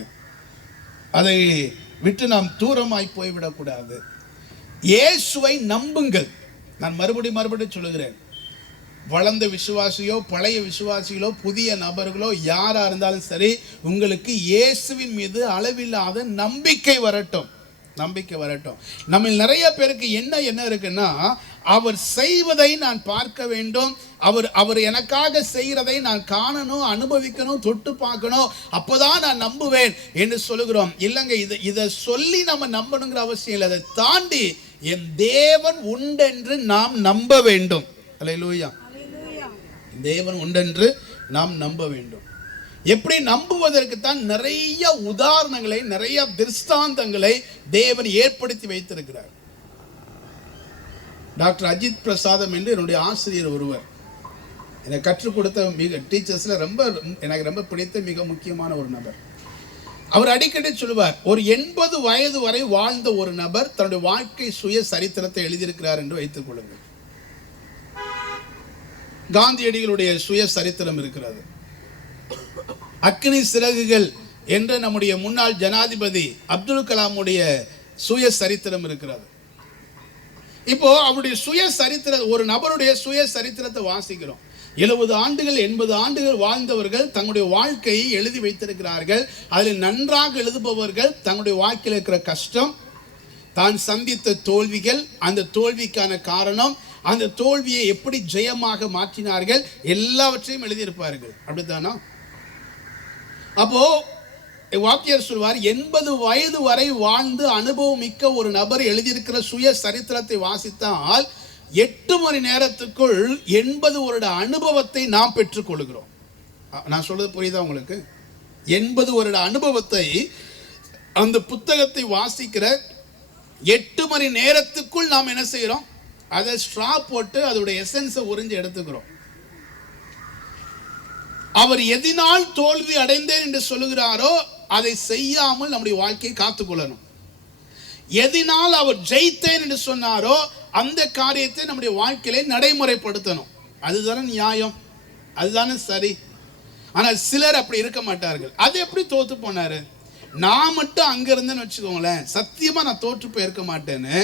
அதை விட்டு நாம் தூரமாய் போய்விடக்கூடாது. இயேசுவை நம்புங்கள். நான் மறுபடியும் சொல்லுகிறேன், வளர்ந்த விசுவாசியோ பழைய விசுவாசிகளோ புதிய நபர்களோ யாரா இருந்தாலும் சரி, உங்களுக்கு இயேசுவின் மீது அளவில்லாத நம்பிக்கை வரட்டும், நம்பிக்கை வரட்டும். நம்ம நிறைய பேருக்கு என்ன இருக்குன்னா, அவர் செய்வதை நான் பார்க்க வேண்டும், அவர் எனக்காக செய்கிறதை நான் காணணும், அனுபவிக்கணும், தொட்டு பார்க்கணும், அப்போதான் நான் நம்புவேன் என்று சொல்லுகிறோம். இல்லைங்க, இதை சொல்லி நம்ம நம்பணுங்கிற அவசியம் இல்லை. அதை தாண்டி என் தேவன் உண்டென்று நாம் நம்ப வேண்டும். அல்லேலூயா. தேவன் உண்டென்று நாம் நம்ப வேண்டும். எப்படி நம்புவதற்கு தான் நிறைய உதாரணங்களை, நிறைய திருஷ்டாந்தங்களை தேவன் ஏற்படுத்தி வைத்திருக்கிறார். டாக்டர் அஜித் பிரசாதம் என்று என்னுடைய ஆசிரியர் ஒருவர், எனக்கு கற்றுக் கொடுத்த டீச்சர்ஸ்ல எனக்கு ரொம்ப பிடித்த மிக முக்கியமான ஒரு நபர். அவர் அடிக்கடி சொல்லுவார், ஒரு 80 வயது வரை வாழ்ந்த ஒரு நபர் தன்னுடைய வாழ்க்கை சுய சரித்திரத்தை எழுதியிருக்கிறார் என்று வைத்துக் கொள்ளுங்கள். காந்தியடிகளுடைய சுய சரித்திரம் இருக்கிறது. அக்னி சிறகுகள் என்ற நம்முடைய முன்னாள் ஜனாதிபதி அப்துல் கலாமுடைய சுய சரித்திரம் இருக்கிறது. இப்போ அவருடைய சுய சரித்திர, ஒரு நபருடைய சுய சரித்திரத்தை வாசிக்கிறோம். 70 ஆண்டுகள் 80 ஆண்டுகள் வாழ்ந்தவர்கள் தங்களுடைய வாழ்க்கையை எழுதி வைத்திருக்கிறார்கள். அதில் நன்றாக எழுதுபவர்கள் தங்களுடைய வாழ்க்கையில் இருக்கிற கஷ்டம், தான் சந்தித்த தோல்விகள், அந்த தோல்விக்கான காரணம், அந்த தோல்வியை எப்படி ஜெயமாக மாற்றினார்கள், எல்லாவற்றையும் எழுதியிருப்பார்கள். அப்படித்தானா? அப்போ வாக்கியர் சொல்வார், 80 வயது வரை வாழ்ந்து அனுபவம் மிக்க ஒரு நபர் எழுதியிருக்கிற சுய சரித்திரத்தை வாசித்தால் 8 மணி நேரத்துக்குள் 80 வருட அனுபவத்தை நாம் பெற்றுக்கொள்கிறோம். நான் சொல்றது புரியுதா உங்களுக்கு? 80 வருட அனுபவத்தை அந்த புத்தகத்தை வாசிக்கிற 8 மணி நேரத்துக்குள் நாம் என்ன செய்கிறோம்? அதை ஸ்ட்ரா போட்டு அதோட எசன்ஸை உறிஞ்சு எடுத்துக்கிறோம். அவர் எதினால் தோல்வி அடைந்தேன் என்று சொல்லுகிறாரோ அதை செய்யாமல் நம்முடைய வாழ்க்கையை காத்துக்கொள்ளணும். எதினால் அவர் ஜெயித்தேன் என்று சொன்னாரோ அந்த காரியத்தை நம்முடைய வாழ்க்கையிலே நடைமுறைப்படுத்தணும். அதுதானே நியாயம், அதுதானே சரி. ஆனால் சிலர் அப்படி இருக்க மாட்டார்கள். அது எப்படி தோத்து போனாரு? நான் மட்டும் அங்க இருந்தேன்னு வச்சுக்கோங்களேன், சத்தியமா நான் தோற்று போயிருக்க மாட்டேன்னு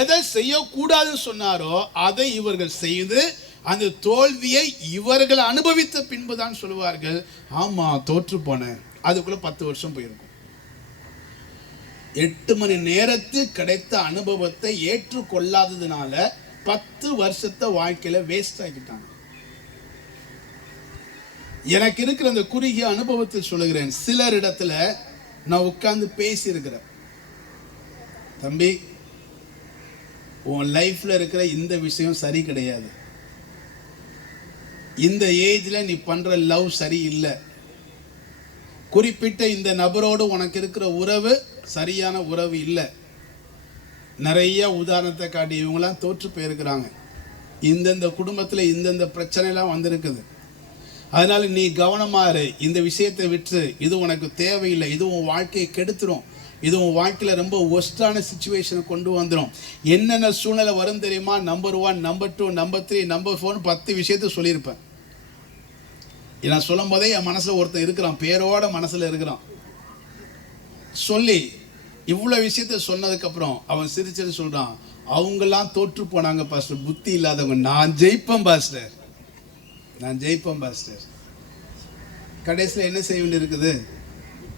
எதை செய்யக்கூடாதுன்னு சொன்னாரோ அதை இவர்கள் செய்து அந்த தோல்வியை இவர்கள் அனுபவித்த பின்புதான் சொல்லுவார்கள், ஆமா தோற்று போனேன். அதுக்குள்ள 10 வருஷம் போயிருக்கும். 8 மணி நேரத்தில் கிடைத்த அனுபவத்தை ஏற்றுக்கொள்ளாததுனால 10 வருஷத்தை வாழ்க்கையில வேஸ்ட் ஆக்கிட்டாங்க. எனக்கு இருக்கிற அந்த குறுகிய அனுபவத்தில் சொல்லுகிறேன், சிலர் இடத்துல நான் உட்கார்ந்து பேசி இருக்கிறேன், தம்பி உன் லைஃப்ல இருக்கிற இந்த விஷயம் சரி கிடையாது, இந்த ஏஜ்ல நீ பண்ற லவ் சரியில்லை, குறிப்பிட்ட இந்த நபரோடு உனக்கு இருக்கிற உறவு சரியான உறவு இல்லை. நிறைய உதாரணத்தை காட்டி இவங்களாம் தோற்று போயிருக்கிறாங்க. இந்தந்த குடும்பத்தில் இந்தந்த பிரச்சனைலாம் வந்திருக்குது. அதனால நீ கவனமா இரு. இந்த விஷயத்தை விட்டு, இது உனக்கு தேவையில்லை, இது உன் வாழ்க்கையை கெடுத்துரும், இது உன் வாழ்க்கையில் ரொம்ப ஒஸ்டான சுச்சுவேஷனை கொண்டு வந்துடும். என்னென்ன சூழ்நிலை வரும் தெரியுமா? நம்பர் 1, நம்பர் 2, நம்பர் 3, நம்பர் 4 10 விஷயத்த சொல்லியிருப்பேன். நான் சொல்லும் போதே என் மனசில் ஒருத்தன் இருக்கிறான், பேரோட மனசில் இருக்கிறான். சொல்லி இவ்வளோ விஷயத்த சொன்னதுக்கப்புறம் அவன் சிரிச்சிட்டு சொல்கிறான், அவங்கெல்லாம் தோற்று போனாங்க பாஸ்டர், புத்தி இல்லாதவங்க, நான் ஜெயிப்பேன் பாஸ்டர், நான் ஜெயிப்பேன் பாஸ்டர். கடைசியில் என்ன செய்ய வேண்டி இருக்குது?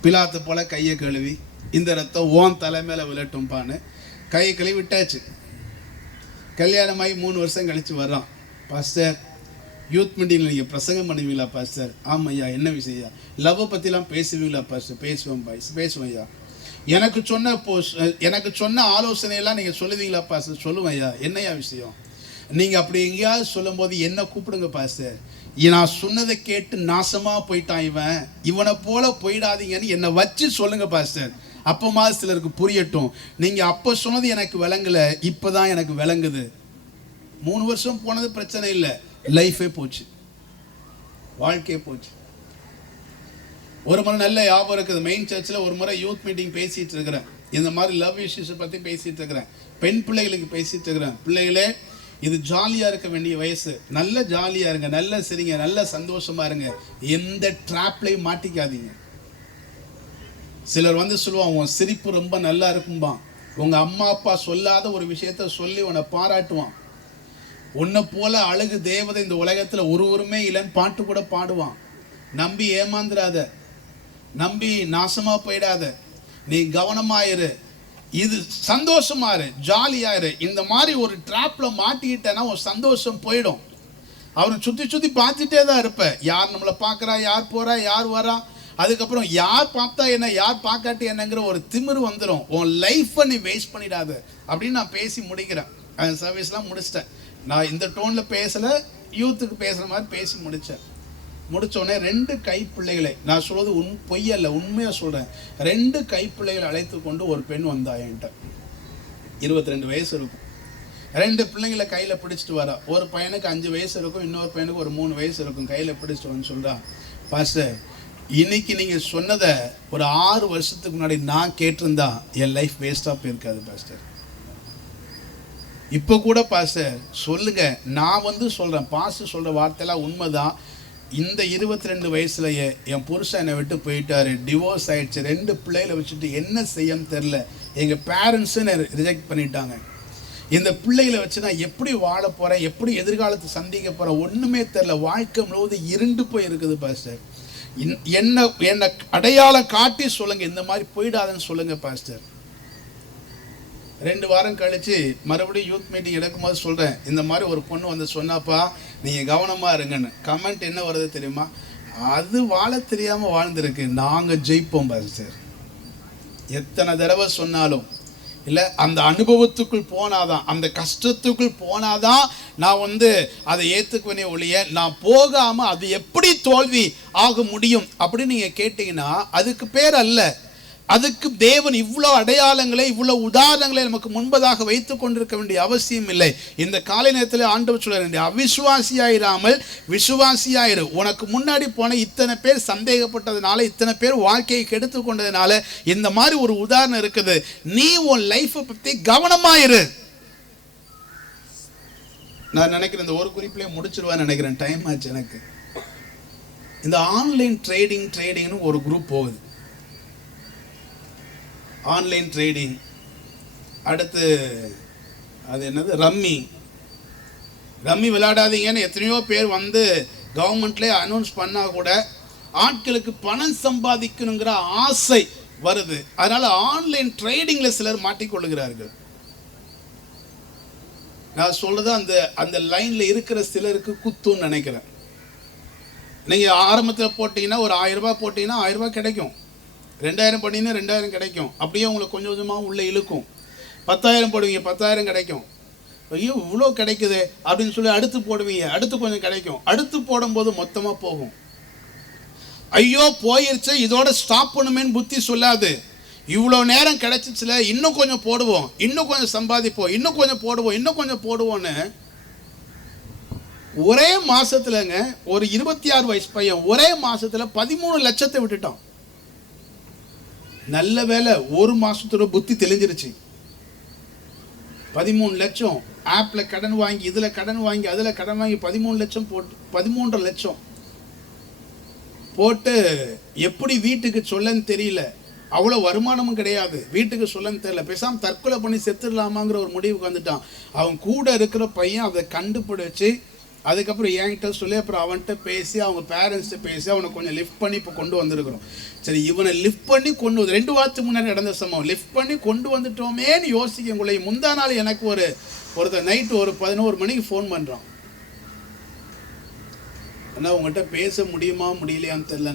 பிலாத்து போல கையை கழுவி, இந்த ரத்தம் ஓன் தலை மேலே விழட்டும்பான்னு கையை கழுவி விட்டாச்சு. கல்யாணமாகி 3 வருஷம் கழித்து வர்றான். பாஸ்டர், யூத் மீட்டிங்கில் நீங்கள் பிரசங்கம் பண்ணுவீங்களா பாஸ்டர்? ஆமாம் ஐயா. என்ன விஷயம்? லவ்வை பற்றிலாம் பேசுவீங்களா பாஸ்டர்? பேசுவேன் ஐயா. எனக்கு சொன்ன ஆலோசனையெல்லாம் நீங்கள் சொல்லுவீங்களா பாஸ்டர்? சொல்லுவேன் ஐயா. என்னையா விஷயம்? நீங்கள் அப்படி எங்கேயாவது சொல்லும் போது என்ன கூப்பிடுங்க பாஸ்டர். நான் சொன்னதை கேட்டு நாசமாக போயிட்டான் இவன், இவனை போல போயிடாதீங்கன்னு என்னை வச்சு சொல்லுங்க பாஸ்டர். அப்போமா சிலருக்கு புரியட்டும். நீங்கள் அப்போ சொன்னது எனக்கு விளங்கலை, இப்போ தான் எனக்கு விளங்குது. 3 வருஷம் போனது பிரச்சனை இல்லை, லைஃபே போச்சு, வாழ்க்கையே போச்சு. ஒரு முறை நல்ல ஞாபகம் இருக்குது, மெயின் சர்ச்சில் ஒரு முறை யூத் மீட்டிங் பேசிகிட்டு இருக்கிறேன். இந்த மாதிரி லவ் இஷ்யூஸை பற்றி பேசிகிட்டு இருக்கிறேன். பெண் பிள்ளைகளுக்கு பேசிகிட்டு இருக்கிறேன். பிள்ளைகளே, இது ஜாலியாக இருக்க வேண்டிய வயசு, நல்ல ஜாலியாக இருங்க, நல்ல சரிங்க, நல்ல சந்தோஷமாக இருங்க, எந்த ட்ராப்லையும் மாட்டிக்காதீங்க. சிலர் வந்து சொல்லுவான், உன் சிரிப்பு ரொம்ப நல்லா இருக்கும்பான், உங்கள் அம்மா அப்பா சொல்லாத ஒரு விஷயத்த சொல்லி உன்னை பாராட்டுவான், உன்னை போல அழகு தேவதை இந்த உலகத்தில் ஒருவருமே இல்லைன்னு பாட்டு கூட பாடுவான். நம்பி ஏமாந்துடாத, நம்பி நாசமாக போயிடாத, நீ கவனமாயிரு, இது சந்தோஷமாரு, ஜாலியாயிரு. இந்த மாதிரி ஒரு ட்ராப்ல மாட்டிக்கிட்டேன்னா ஒரு சந்தோஷம் போயிடும். அவரை சுற்றி சுற்றி பார்த்துட்டே தான் இருப்பேன். யார் நம்மளை பார்க்குறா, யார் போகிறா, யார் வரா, அதுக்கப்புறம் யார் பார்த்தா என்ன, யார் பார்க்காட்டி என்னங்கிற ஒரு திமிரு வந்துடும். உன் லைஃப்பை நீ வேஸ்ட் பண்ணிடாத அப்படின்னு நான் பேசி முடிக்கிறேன். அந்த சர்வீஸ்லாம் முடிச்சிட்டேன். நான் இந்த டோனில் பேசலை, யூத்துக்கு பேசுகிற மாதிரி பேசி முடித்தேன். முடித்தோடனே 2 கைப்பிள்ளைகளை, நான் சொல்வது பொய்யல்ல, உண்மையாக சொல்கிறேன், 2 கைப்பிள்ளைகளை அழைத்து கொண்டு ஒரு பெண் வந்தா என்கிட்ட. 22 வயசு இருக்கும். 2 பிள்ளைங்களை கையில் பிடிச்சிட்டு வரா. ஒரு பையனுக்கு 5 வயசு இருக்கும், இன்னொரு பையனுக்கு ஒரு 3 வயசு இருக்கும். கையில் பிடிச்சிட்டு வந்து சொல்கிறா, பாஸ்டர், இன்னைக்கு நீங்கள் சொன்னதை ஒரு 6 வருஷத்துக்கு முன்னாடி நான் கேட்டிருந்தா என் லைஃப் வேஸ்ட்டாக போயிருக்காது பாஸ்டர். இப்போ கூட பாஸ்டர் சொல்லுங்க, நான் வந்து சொல்கிறேன், பாஸ்டர் சொல்கிற வார்த்தையெல்லாம் உண்மைதான். இந்த 22 வயசுலயே என் புருஷன் என்னை விட்டு போயிட்டாரு, டிவோர்ஸ் ஆயிடுச்சு, 2 பிள்ளைகளை வச்சுட்டு என்ன செய்யன்னு தெரில, எங்கள் பேரண்ட்ஸும் என்னை ரிஜெக்ட் பண்ணிட்டாங்க, இந்த பிள்ளைகளை வச்சு நான் எப்படி வாழ போகிறேன், எப்படி எதிர்காலத்தை சந்திக்க போகிறேன், ஒன்றுமே தெரில, வாழ்க்கை முழுவதும் இருண்டு போய் இருக்குது பாஸ்டர். என்னை அடையாளம் காட்டி சொல்லுங்கள், இந்த மாதிரி போயிடாதுன்னு சொல்லுங்கள் பாஸ்டர். 2 வாரம் கழித்து மறுபடியும் யூத் மீட்டிங் எடுக்கும்போது சொல்கிறேன், இந்த மாதிரி ஒரு பொண்ணு வந்து சொன்னாப்பா, நீங்கள் கவனமாக இருங்கன்னு. கமெண்ட் என்ன வருது தெரியுமா? அது வாழ தெரியாமல் வாழ்ந்துருக்கு, நாங்கள் ஜெயிப்போம் பாஸ்டர். எத்தனை தடவை சொன்னாலும் இல்லை, அந்த அனுபவத்துக்குள் போனாதான், அந்த கஷ்டத்துக்குள் போனாதான் நான் வந்து அதை ஏற்றுக்குவேனே ஒழிய, நான் போகாமல் அது எப்படி தோல்வி ஆக முடியும் அப்படின்னு நீங்கள் கேட்டிங்கன்னா அதுக்கு பேர் அல்ல. அதுக்கு தேவன் இவ்வளோ அடையாளங்களை, இவ்வளோ உதாரணங்களை நமக்கு முன்பதாக வைத்து கொண்டிருக்க வேண்டிய அவசியம் இல்லை. இந்த காலை நேரத்தில் ஆண்டவர் சொல்ல வேண்டிய, அவிசுவாசியாயிராமல் விசுவாசியாயிரு. உனக்கு முன்னாடி போன இத்தனை பேர் சந்தேகப்பட்டதுனால, இத்தனை பேர் வாழ்க்கையை கெடுத்து கொண்டதுனால இந்த மாதிரி ஒரு உதாரணம் இருக்குது. நீ உன் லைஃப்பை பற்றி கவனமாயிரு. நான் நினைக்கிறேன் இந்த ஒரு குறிப்பிலே முடிச்சிருவான்னு நினைக்கிறேன், டைம் ஆச்சு எனக்கு. இந்த ஆன்லைன் ட்ரேடிங்னு ஒரு குரூப் போகுது. ஆன்லைன் ட்ரேடிங், அடுத்து அது என்னது, ரம்மி விளையாடாதீங்கன்னு எத்தனையோ பேர் வந்து கவர்மெண்ட்லேயே அனௌன்ஸ் பண்ணால் கூட ஆட்களுக்கு பணம் சம்பாதிக்கணுங்கிற ஆசை வருது. அதனால் ஆன்லைன் ட்ரேடிங்கில் சிலர் மாட்டிக்கொள்ளுகிறார்கள். நான் சொல்கிறது அந்த லைனில் இருக்கிற சிலருக்கு குத்துன்னு நினைக்கிறேன். நீங்கள் ஆரம்பத்தில் போட்டிங்கன்னா ஒரு 1000 ரூபாய் போட்டிங்கன்னா 1000 ரூபாய் கிடைக்கும், 2000 போட்டிங்கன்னா 2000 கிடைக்கும், அப்படியே உங்களுக்கு கொஞ்சம் கொஞ்சமாக உள்ளே இழுக்கும். 10,000 போடுவீங்க, 10,000 கிடைக்கும். ஐயோ இவ்வளோ கிடைக்குது அப்படின்னு சொல்லி அடுத்து போடுவீங்க, அடுத்து கொஞ்சம் கிடைக்கும், அடுத்து போடும்போது மொத்தமாக போகும். ஐயோ போயிருச்சு, இதோட ஸ்டாப் பண்ணுமேன்னு புத்தி சொல்லாது. இவ்வளோ நேரம் கிடைச்சிச்சுல, இன்னும் கொஞ்சம் போடுவோம், இன்னும் கொஞ்சம் சம்பாதிப்போம், இன்னும் கொஞ்சம் போடுவோம், இன்னும் கொஞ்சம் போடுவோன்னு ஒரே மாசத்துலங்க ஒரு 26 வயசு பையன் ஒரே மாசத்துல 13 லட்சத்தை விட்டுட்டான். நல்ல வேலை ஒரு மாசத்தோட புத்தி தெளிஞ்சிருச்சு. 13 லட்சம் ஆப்ல கடன் வாங்கி, இதுல கடன் வாங்கி, அதுல கடன் வாங்கி 13 லட்சம் போட்டு 13.5 லட்சம் போட்டு எப்படி வீட்டுக்கு சொல்லன்னு தெரியல. அவ்வளோ வருமானமும் கிடையாது, வீட்டுக்கு சொல்லன்னு தெரியல. பேசாம தற்கொலை பண்ணி செத்துடலாமாங்கிற ஒரு முடிவுக்கு வந்துட்டான். அவன் கூட இருக்கிற பையன் அதை கண்டுபிடிச்சு அதுக்கப்புறம் என்கிட்ட சொல்லி அப்புறம் அவன்கிட்ட பேசி அவங்க பேரண்ட்ஸ்கிட்ட பேசி அவனை கொஞ்சம் லிஃப்ட் பண்ணி இப்போ கொண்டு வந்திருக்கிறோம். சரி, இவனை லிஃப்ட் பண்ணி கொண்டு வந்து 2 வாரத்துக்கு முன்னாடி நடந்த சம்பவம். லிஃப்ட் பண்ணி கொண்டு வந்துட்டோமேன்னு யோசிக்க உங்களை. முந்தா நாள் எனக்கு ஒருத்தர் நைட்டு ஒரு 11 மணிக்கு ஃபோன் பண்ணுறான். ஆனால் உங்கள்கிட்ட பேச முடியுமா முடியலையான்னு தெரில,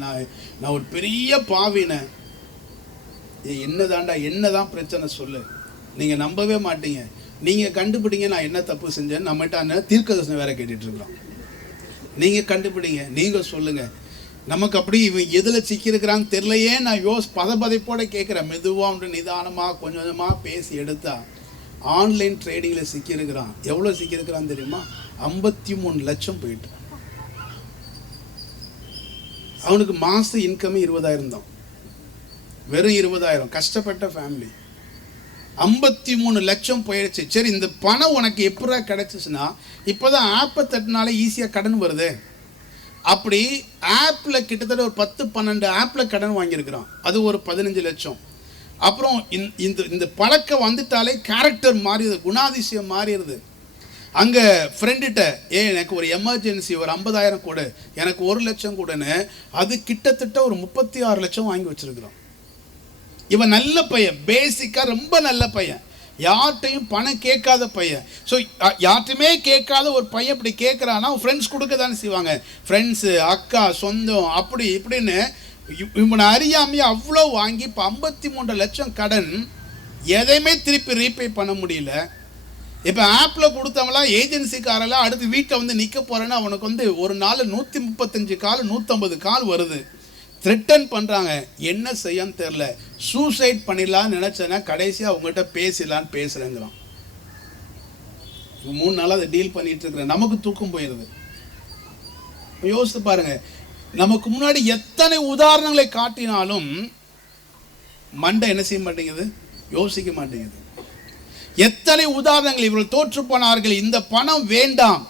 நான் ஒரு பெரிய பாவினை, என்னதான் பிரச்சனை சொல்லு, நீங்கள் நம்பவே மாட்டீங்க, நீங்கள் கண்டுபிடிங்க நான் என்ன தப்பு செஞ்சேன்னு. நம்மகிட்ட தீர்க்கதரிசனம் வேற கேட்டுட்டு இருக்கிறோம். நீங்கள் கண்டுபிடிங்க, நீங்கள் சொல்லுங்கள். நமக்கு அப்படி இவன் எதில் சிக்கியிருக்கிறான்னு தெரியலையே. நான் பதைப்போட கேட்குறேன். மெதுவாக ஒன்று நிதானமாக கொஞ்சம் கொஞ்சமாக பேசி எடுத்தா ஆன்லைன் ட்ரேடிங்கில் சிக்கியிருக்கிறான். எவ்வளோ சிக்கியிருக்கிறான்னு தெரியுமா? 53 லட்சம் போயிட்டு. அவனுக்கு மாத இன்கம் 20,000 தான், வெறும் 20,000. கஷ்டப்பட்ட ஃபேமிலி. 53 லட்சம் போயிடுச்சு. சரி, இந்த பணம் உனக்கு எப்படா கிடைச்சிச்சுன்னா, இப்போதான் ஆப்பை தட்டினாலே ஈஸியாக கடன் வருது. அப்படி ஆப்பில் கிட்டத்தட்ட ஒரு 10-12 ஆப்பில் கடன் வாங்கியிருக்கிறான். அது ஒரு 15 லட்சம். அப்புறம் இந்த பழக்கம் வந்துட்டாலே கேரக்டர் மாறிடுது, குணாதிசயம் மாறிடுது. அங்கே ஃப்ரெண்டுகிட்ட எனக்கு ஒரு எமர்ஜென்சி ஒரு 50,000 கூட, எனக்கு 1 லட்சம் கூடன்னு அது கிட்டத்தட்ட ஒரு 36 லட்சம் வாங்கி வச்சிருக்கிறான். இவன் நல்ல பையன், பேசிக்காக ரொம்ப நல்ல பையன், யார்கிட்டையும் பணம் கேட்காத பையன். ஸோ யார்கிட்டையுமே கேட்காத ஒரு பையன் இப்படி கேட்குறான்னா ஃப்ரெண்ட்ஸ் கொடுக்க தானே செய்வாங்க. ஃப்ரெண்ட்ஸு, அக்கா, சொந்தம், அப்படி இப்படின்னு இவனை அறியாமையே அவ்வளோ வாங்கி இப்போ 53 லட்சம் கடன். எதையுமே திருப்பி ரீபே பண்ண முடியல. இப்போ ஆப்பில் கொடுத்தவங்களாம் ஏஜென்சிக்காரெல்லாம் அடுத்து வீட்டில் வந்து நிற்க போகிறேன்னு அவனுக்கு ஒரு நாள் 135 கால் 150 கால் வருது. த்ரெட்டன் பண்ணுறாங்க. என்ன செய்யன்னு தெரில. சூசைட் பண்ணிடலான்னு நினச்சேன்னா கடைசியாக அவங்ககிட்ட பேசலான்னு பேசுகிறேங்கிறான். 3 நாளாக அதை டீல் பண்ணிட்டு இருக்கிறேன். நமக்கு தூக்கம் போயிடுது. யோசித்து பாருங்க, நமக்கு முன்னாடி எத்தனை உதாரணங்களை காட்டினாலும் மண்டை என்ன செய்ய மாட்டேங்குது, யோசிக்க மாட்டேங்குது. எத்தனை உதாரணங்கள், இவர்கள் தோற்று போனார்கள், இந்த பணம் வேண்டாம்.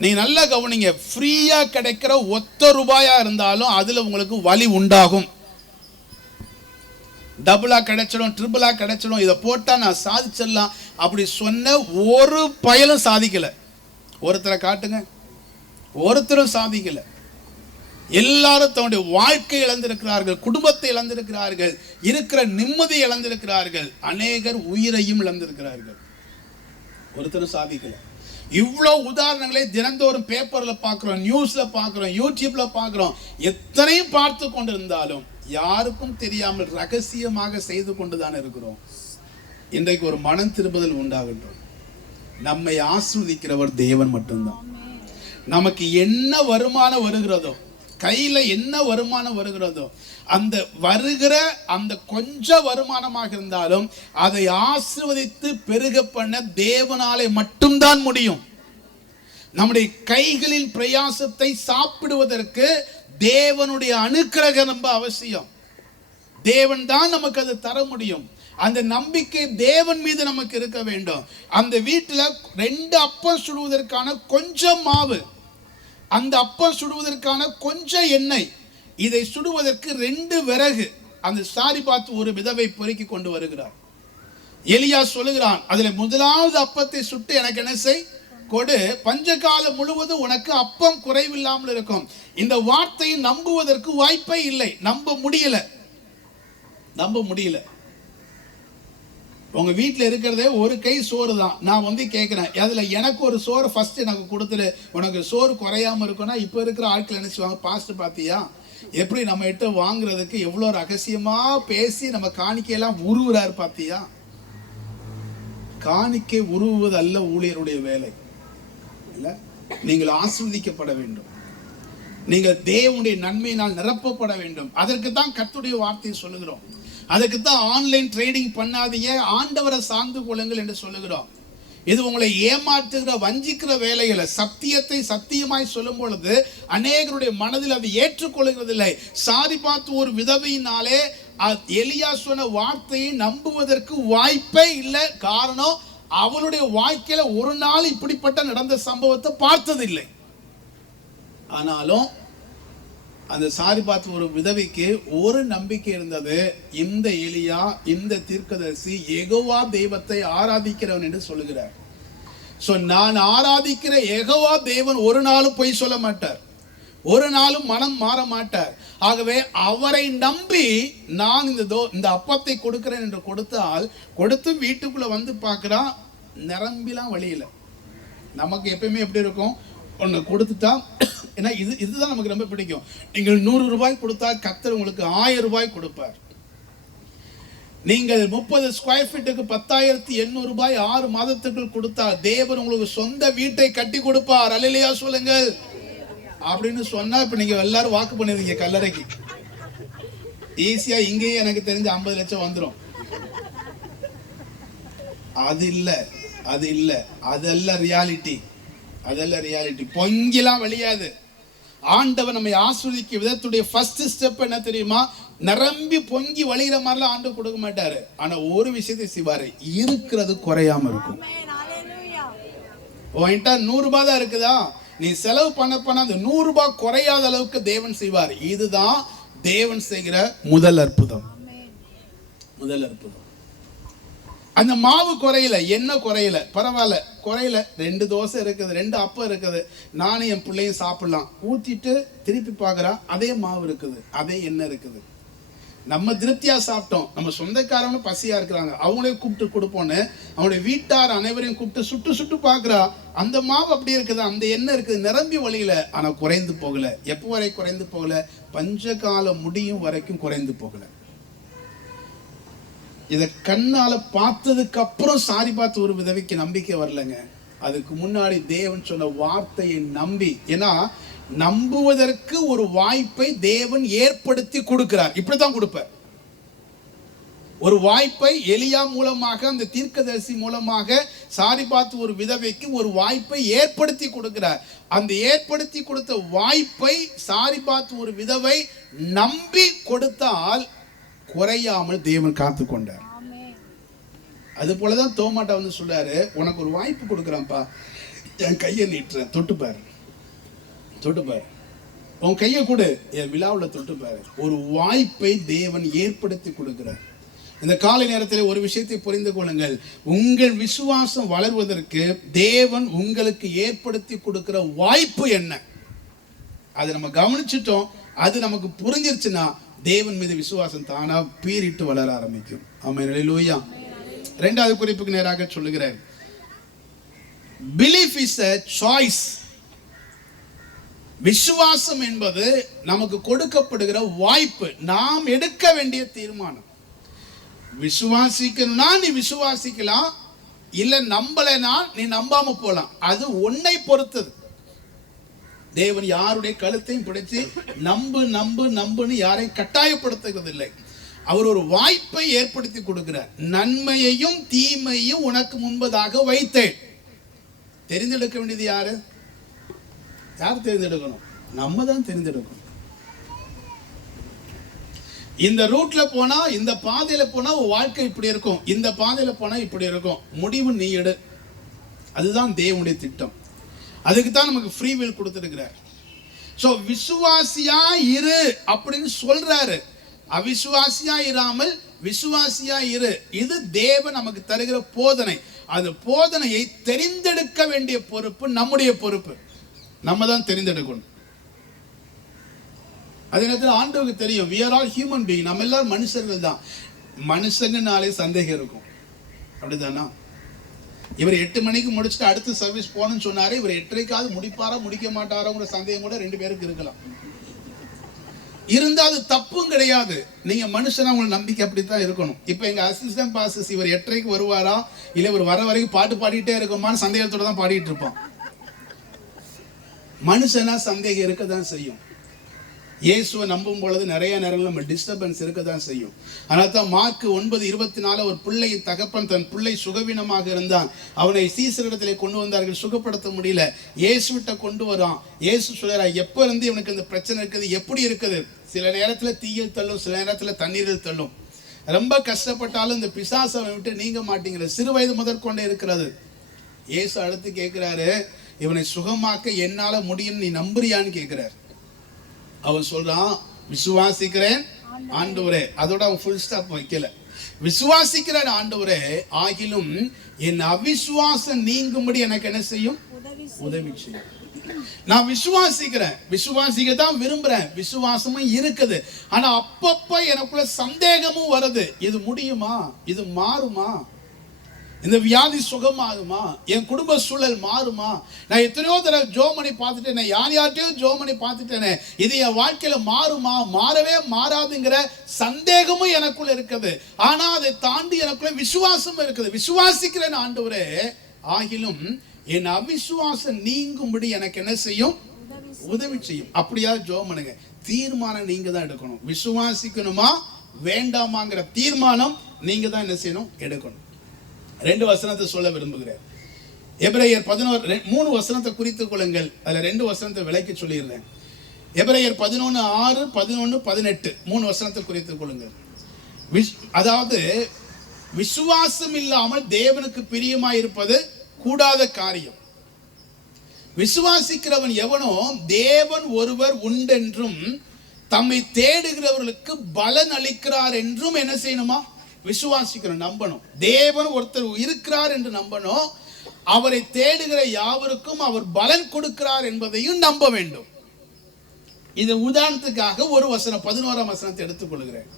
நீங்க நல்லா கவனிங்க, ஃப்ரீயா கிடைக்கிற ₹1 இருந்தாலும் அதுல உங்களுக்கு வலி உண்டாகும். டபுளா கிடைச்சிடும், ட்ரிபிளா கிடைச்சிடும், இதை போட்டா நான் சாதிச்சிடலாம் அப்படி சொன்ன ஒரு பயலும் சாதிக்கல. ஒருத்தரை காட்டுங்க, ஒருத்தரும் சாதிக்கல. எல்லாரும் தன்னுடைய வாழ்க்கை இழந்திருக்கிறார்கள், குடும்பத்தை இழந்திருக்கிறார்கள், இருக்கிற நிம்மதி இழந்திருக்கிறார்கள், அநேகர் உயிரையும் இழந்திருக்கிறார்கள். ஒருத்தரும் சாதிக்கல. இவ்வளோ உதாரணங்களை தினந்தோறும் பேப்பர்ல பார்க்கிறோம், நியூஸ்ல பார்க்கிறோம், யூடியூப்ல பார்க்கிறோம். எத்தனையும் பார்த்து கொண்டிருந்தாலும் யாருக்கும் தெரியாமல் ரகசியமாக செய்து கொண்டுதான் இருக்கிறோம். இன்றைக்கு ஒரு மனம் திரும்புதல் உண்டாகட்டும். நம்மை ஆசீர்வதிக்கிறவர் தேவன் மட்டும்தான். நமக்கு என்ன வருமானம் வருகிறதோ, கையில என்ன வருமானம் வருகிறதோ, அந்த வருகிற அந்த கொஞ்சம் வருமானமாக இருந்தாலும் அதை ஆசீர்வதித்து பெருக பண்ண தேவனாலே மட்டும்தான் முடியும். நம்முடைய கைகளின் பிரயாசத்தை சாப்பிடுவதற்கு தேவனுடைய அனுக்கிரகம் ரொம்ப அவசியம். தேவன் தான் நமக்கு அதை தர முடியும். அந்த நம்பிக்கை தேவன் மீது நமக்கு இருக்க வேண்டும். அந்த வீட்டில் 2 அப்பம் சுடுவதற்கான கொஞ்சம் மாவு, அந்த அப்பம் சுடுவதற்கான கொஞ்சம் எண்ணெய், இதை சுடுவதற்கு 2 விறகு. அந்த சாரி பார்த்து ஒரு விதவை பொறுக்கி கொண்டு வருகிறார். எலியா சொல்லுகிறான், அதில் முதலாவது அப்பத்தை சுட்டு எனக்கு என்ன செய், கொடு, பஞ்சகாலம் முழுவதும் உனக்கு அப்பம் குறைவில்லாமல் இருக்கும். இந்த வார்த்தையை நம்புவதற்கு வாய்ப்பே இல்லை. நம்ப முடியல. உங்க வீட்டில் இருக்கிறதே ஒரு கை சோறு தான். நான் கேட்கிறேன், அதுல எனக்கு ஒரு சோறு ஃபர்ஸ்ட் எனக்கு கொடுத்துரு, உனக்கு சோறு குறையாம இருக்குன்னா இப்ப இருக்கிற ஆட்கள் நினைச்சுவாங்க, பாஸ்ட் பாத்தியா எப்படி நம்ம கிட்ட வாங்குறதுக்கு எவ்வளவு ரகசியமா பேசி நம்ம காணிக்கையெல்லாம் உருவுறாரு பாத்தியா. காணிக்கை உருவுவது அல்ல ஊழியருடைய வேலை. இல்ல, நீங்கள் ஆசீர்வதிக்கப்பட வேண்டும், நீங்கள் தேவனுடைய நன்மையினால் நிரப்பப்பட வேண்டும். அதற்கு தான் கர்த்தருடைய வார்த்தையை சொல்லுகிறோம். அதுக்கு தான் ஆன்லைன் ட்ரேடிங் பண்ணாதீங்க, ஆண்டவரை சார்ந்து கொள்ளுங்கள் என்று சொல்லுகிறோம். இது உங்களை ஏமாற்றுகிற வஞ்சிக்கிற வேலைகளை சத்தியத்தை சத்தியமாய் சொல்லும் பொழுது அநேகருடைய மனதில் அதை ஏற்றுக்கொள்கிறதில்லை. சாரிபாத் ஒரு விதவையினாலே எலியா சொன்ன வார்த்தையை நம்புவதற்கு வாய்ப்பே இல்லை. காரணம், அவளுடைய வாழ்க்கையில ஒரு நாள் இப்படிப்பட்ட நடந்த சம்பவத்தை பார்த்ததில்லை. ஆனாலும் அந்த சாரிபாத் ஒரு விதவைக்கு ஒரு நம்பிக்கை இருந்தது, இந்த எலியா இந்த தீர்க்கதரிசி யெகோவா தெய்வத்தை ஆராதிக்கிறவன் என்று சொல்லுகிறார். சோ நான் ஆராதிக்கிற யெகோவா தேவன் ஒரு நாளும் பொய் சொல்ல மாட்டார், ஒரு நாளும் மனம் மாற மாட்டார். ஆகவே அவரை நம்பி நான் இந்த அப்பத்தை கொடுக்கிறேன் என்று கொடுத்து வீட்டுக்குள்ள வந்து பார்க்கிறா, நிரம்பிலாம் வழியில. நமக்கு எப்பயுமே எப்படி இருக்கும், ஒன்று கொடுத்துட்டா, ஏன்னா இதுதான் நமக்கு ரொம்ப பிடிக்கும். நீங்கள் 100 ரூபாய் கொடுத்தா கர்த்தர் உங்களுக்கு 1000 ரூபாய் கொடுப்பார். நீங்கள் 30 ஸ்கொயர் ஃபீட்டுக்கு 10,800 ரூபாய் 6 மாதத்துக்குள் கொடுத்தா தேவன் உங்களுக்கு சொந்த வீட்டை கட்டி கொடுப்பார். அல்லேலூயா சொல்லுங்கள். அப்படின்னு சொன்னா இப்ப நீங்க எல்லாரும் வாக்கு பண்ணிருக்கீங்க கல்லறைக்கு. ஈஸியா இங்கேயே எனக்கு தெரிஞ்ச 50 லட்சம் வந்துடும். அது இல்ல அதெல்லாம் ரியாலிட்டி. பொங்கிலாம் வழியாது. ஆண்டவர் நம்மை ஆஸ்வதிக்க விதத்துடைய ஃபர்ஸ்ட் ஸ்டெப் என்ன தெரியுமா? நிரம்பி பொங்கி வழிகிற மாதிரிலாம் ஆண்டு கொடுக்க மாட்டாரு. ஆனா ஒரு விஷயத்தை செய்வாரு, இருக்கிறது குறையாம இருக்கும். உன்கிட்ட 100 ரூபாய் தான் இருக்குதா, நீ செலவு பண்ண அந்த 100 ரூபாய் குறையாத அளவுக்கு தேவன் செய்வார். இதுதான் தேவன் செய்கிற முதல் அற்புதம். அந்த மாவு குறையல, என்ன குறையல, பரவாயில்ல குறையல, 2 தோசை இருக்குது, 2 அப்பம் இருக்குது, நானும் என் பிள்ளையும் சாப்பிடலாம். ஊற்றிட்டு திருப்பி பார்க்குறா, அதே மாவு இருக்குது, அதே எண்ணெய் இருக்குது. நம்ம திருப்தியா சாப்பிட்டோம், நம்ம சொந்தக்காரங்களும் பசியா இருக்கிறாங்க, அவங்களையும் கூப்பிட்டு கொடுப்போன்னு அவனுடைய வீட்டார் அனைவரையும் கூப்பிட்டு சுட்டு பார்க்குறா, அந்த மாவு அப்படியே இருக்குது, அந்த எண்ணெய் இருக்குது, நிரம்பி வழியில. ஆனா குறைந்து போகல. எப்போ வரை குறைந்து போகல? பஞ்சகால முடியும் வரைக்கும் குறைந்து போகல. இதை கண்ணால பார்த்ததுக்கு அப்புறம் சாரிபாத் ஒரு விதவைக்கு நம்பிக்கை வரலங்க. அதுக்கு முன்னாடி தேவன் சொன்ன வார்த்தையை நம்பி, ஏன்னா நம்புவதற்கு ஒரு வாய்ப்பை தேவன் ஏற்படுத்தி கொடுக்கிறார். இப்படித்தான் கொடுப்பார். ஒரு வாய்ப்பை எலியா மூலமாக, அந்த தீர்க்கதரிசி மூலமாக சாரிபாத் ஒரு விதவைக்கு ஒரு வாய்ப்பை ஏற்படுத்தி கொடுக்கிறார். அந்த ஏற்படுத்தி கொடுத்த வாய்ப்பை சாரிபாத் ஒரு விதவை நம்பி கொடுத்தால் குறையாமல் தேவன் காத்து கொண்டார். அது போலதான் தோமாட்டா வந்து சொல்றாரு, உனக்கு ஒரு வாய்ப்பு கொடுக்குறான்ப்பா, என் கையை நீட்டுறேன், தொட்டுப்பாரு, உன் கையை கொடு, என் விழாவில் தொட்டுப்பாரு. ஒரு வாய்ப்பை தேவன் ஏற்படுத்தி கொடுக்கிறார். இந்த காலை நேரத்தில் ஒரு விஷயத்தை புரிந்து கொள்ளுங்கள். உங்கள் விசுவாசம் வளர்வதற்கு தேவன் உங்களுக்கு ஏற்படுத்தி கொடுக்கிற வாய்ப்பு என்ன, அதை நம்ம கவனிச்சிட்டோம், அது நமக்கு புரிஞ்சிருச்சுன்னா தேவன் மீது விசுவாசம் தானா பீறிட்டு வளர ஆரம்பிக்கும். ஆமென், அல்லேலூயா. 2வது குறிப்புக்கு நேராக சொல்லுகிறேன். Belief is a choice. விசுவாசம் என்பது நமக்கு கொடுக்கப்படுகிற வாய்ப்பு, நாம் எடுக்க வேண்டிய தீர்மானம். விசுவாசிக்கணும்னா நீ விசுவாசிக்கலாம், இல்ல நம்பலைனா நீ நம்பாம போலாம். அது உன்னை பொறுத்தது. தேவன் யாருடைய கழுத்தையும் பிடிச்சு நம்புன்னு யாரையும் கட்டாயப்படுத்துகிறது இல்லை. அவர் ஒரு வாய்ப்பை ஏற்படுத்தி கொடுக்கிறார். நன்மையையும் தீமையும் உனக்கு முன்பதாக வைத்தேன். தெரிந்தெடுக்க வேண்டியது யார் தெரிந்தெடுக்கணும்? நம்ம தான் தெரிந்தெடுக்கணும். இந்த ரூட்ல போனா, இந்த பாதையில போனா வாழ்க்கை இப்படி இருக்கும், இந்த பாதையில போனா இப்படி இருக்கும், முடிவு நீ எடு. அதுதான் தேவனுடைய திட்டம். அதுக்கு தான் நமக்கு ஃப்ரீ வில் கொடுத்துருக்கிறார். சோ விசுவாசியா இரு அப்படின்னு சொல்றாரு. அவிசுவாசியா இராமல் விசுவாசியா இரு. இது தேவன் நமக்கு தருகிற போதனை. அந்த போதனையை தெரிந்தெடுக்க வேண்டிய பொறுப்பு நம்முடைய பொறுப்பு. நம்ம தான் தெரிந்தெடுக்கணும். அதே நேரத்தில் ஆண்டவருக்கு தெரியும், we are all human being. நம்ம எல்லாரும் மனுஷர்கள் தான். மனுஷங்கனாலே சந்தேகம் இருக்கும், அப்படிதானா? இவர் 8 மணிக்கு முடிச்சுட்டு அடுத்த சர்வீஸ் போகணும்னு சொன்னாரு, இவர் 8:30க்காவது முடிப்பாரா முடிக்க மாட்டாராங்கிற சந்தேகம் கூட 2 பேருக்கு இருக்கலாம். இருந்தா அது தப்பும் கிடையாது. நீங்க மனுஷனா உங்க நம்பிக்கை அப்படித்தான் இருக்கணும். இப்ப எங்க அசிஸ்டன்ட் பாஸ்டர் இவர் 8:30க்கு வருவாரா, இல்ல இவர் வர வரைக்கும் பாட்டு பாடிட்டே இருக்குமான்னு சந்தேகத்தோட தான் பாடிட்டு இருப்பான். மனுஷனா சந்தேகம் இருக்கதான் செய்யும். இயேசுவை நம்பும் பொழுது நிறைய நேரங்கள் நம்ம டிஸ்டர்பன்ஸ் இருக்க தான் செய்யும். அதனால தான் மார்க் 9:24 ஒரு பிள்ளையின் தகப்பன் தன் பிள்ளை சுகவீனமாக இருந்தான், அவனை சீசரிடத்திலே கொண்டு வந்தார்கள், சுகப்படுத்த முடியல, இயேசுவிட்ட கொண்டு வரான். இயேசு சொல்றா, எப்போ இருந்து இவனுக்கு இந்த பிரச்சனை இருக்குது, எப்படி இருக்குது, சில நேரத்தில் தீயில் தள்ளும், சில நேரத்தில் தண்ணீரில் தள்ளும், ரொம்ப கஷ்டப்பட்டாலும் இந்த பிசாசை விட்டு நீங்க மாட்டேங்கிறது, சிறு வயது முதற்கொண்டே இருக்கிறது. இயேசு அடுத்து கேட்கிறாரு, இவனை சுகமாக்க என்னால முடியும், நீ நம்புறியான்னு கேட்கிறார். அவன் சொல்றான், விசுவாசிக்கிறேன் ஆண்டவரே. அதோட அவன் ஃபுல் ஸ்டாப் வைக்கல. விசுவாசிக்கிறேன் ஆண்டவரே, ஆகிலும் என் அவிசுவாசம் நீங்கும்படி எனக்கு என்ன செய்யும், உதவி செய்யும். நான் விசுவாசிக்கிறேன், விசுவாசிக்க தான் விரும்புறேன், விசுவாசமும் இருக்குது. ஆனா அப்பப்ப எனக்குள்ள சந்தேகமும் வருது, இது முடியுமா, இது மாறுமா, இந்த வியாதி சுகமாகுமா, என் குடும்ப சூழல் மாறுமா, நான் எத்தனையோ தடவை ஜோமணி பார்த்துட்டேனே, யார்கிட்டயோ ஜோமணி பார்த்துட்டேனே, இது என் வாழ்க்கையில மாறுமா, மாறவே மாறாதுங்கிற சந்தேகமும் எனக்குள்ள இருக்குது. ஆனா அதை தாண்டி எனக்குள்ள விசுவாசம் இருக்குது. விசுவாசிக்கிறேன் ஆண்டவரே, ஆகிலும் என் அவிசுவாசம் நீங்கும்படி எனக்கு என்ன செய்யும், உதவி செய்யும். அப்படியா ஜோமனுங்க, தீர்மானம் நீங்க தான் எடுக்கணும். விசுவாசிக்கணுமா வேண்டாமாங்கிற தீர்மானம் நீங்க தான் என்ன செய்யணும், எடுக்கணும். 2 வசனத்தை சொல்ல விரும்புகிறேன். எபிரேயர் 3 வசனத்தை குறித்துக் கொள்ளுங்கள். அதுல 2 வசனத்தை விலைக்கு சொல்லிடுறேன். எபிரேயர் 11:6, 11, 18 3 வசனத்தை குறித்துக் கொள்ளுங்கள். அதாவது விசுவாசம் இல்லாமல் தேவனுக்கு பிரியமாயிருப்பது கூடாத காரியம். விசுவாசிக்கிறவன் எவனோ தேவன் ஒருவர் உண்டென்றும் தம்மை தேடுகிறவர்களுக்கு பலன் அளிக்கிறார் என்றும் என்ன செய்யணுமா, விசுவாசிக்கணும், நம்பணும். தேவன் ஒருத்தர் இருக்கிறார் என்று நம்பணும். அவரை தேடுகிற யாவருக்கும் அவர் பலன் கொடுக்கிறார் என்பதையும் நம்ப வேண்டும். இது உதாரணத்துக்காக ஒரு வசனம் 11ஆம் வசனத்தை எடுத்துக் கொள்கிறேன்.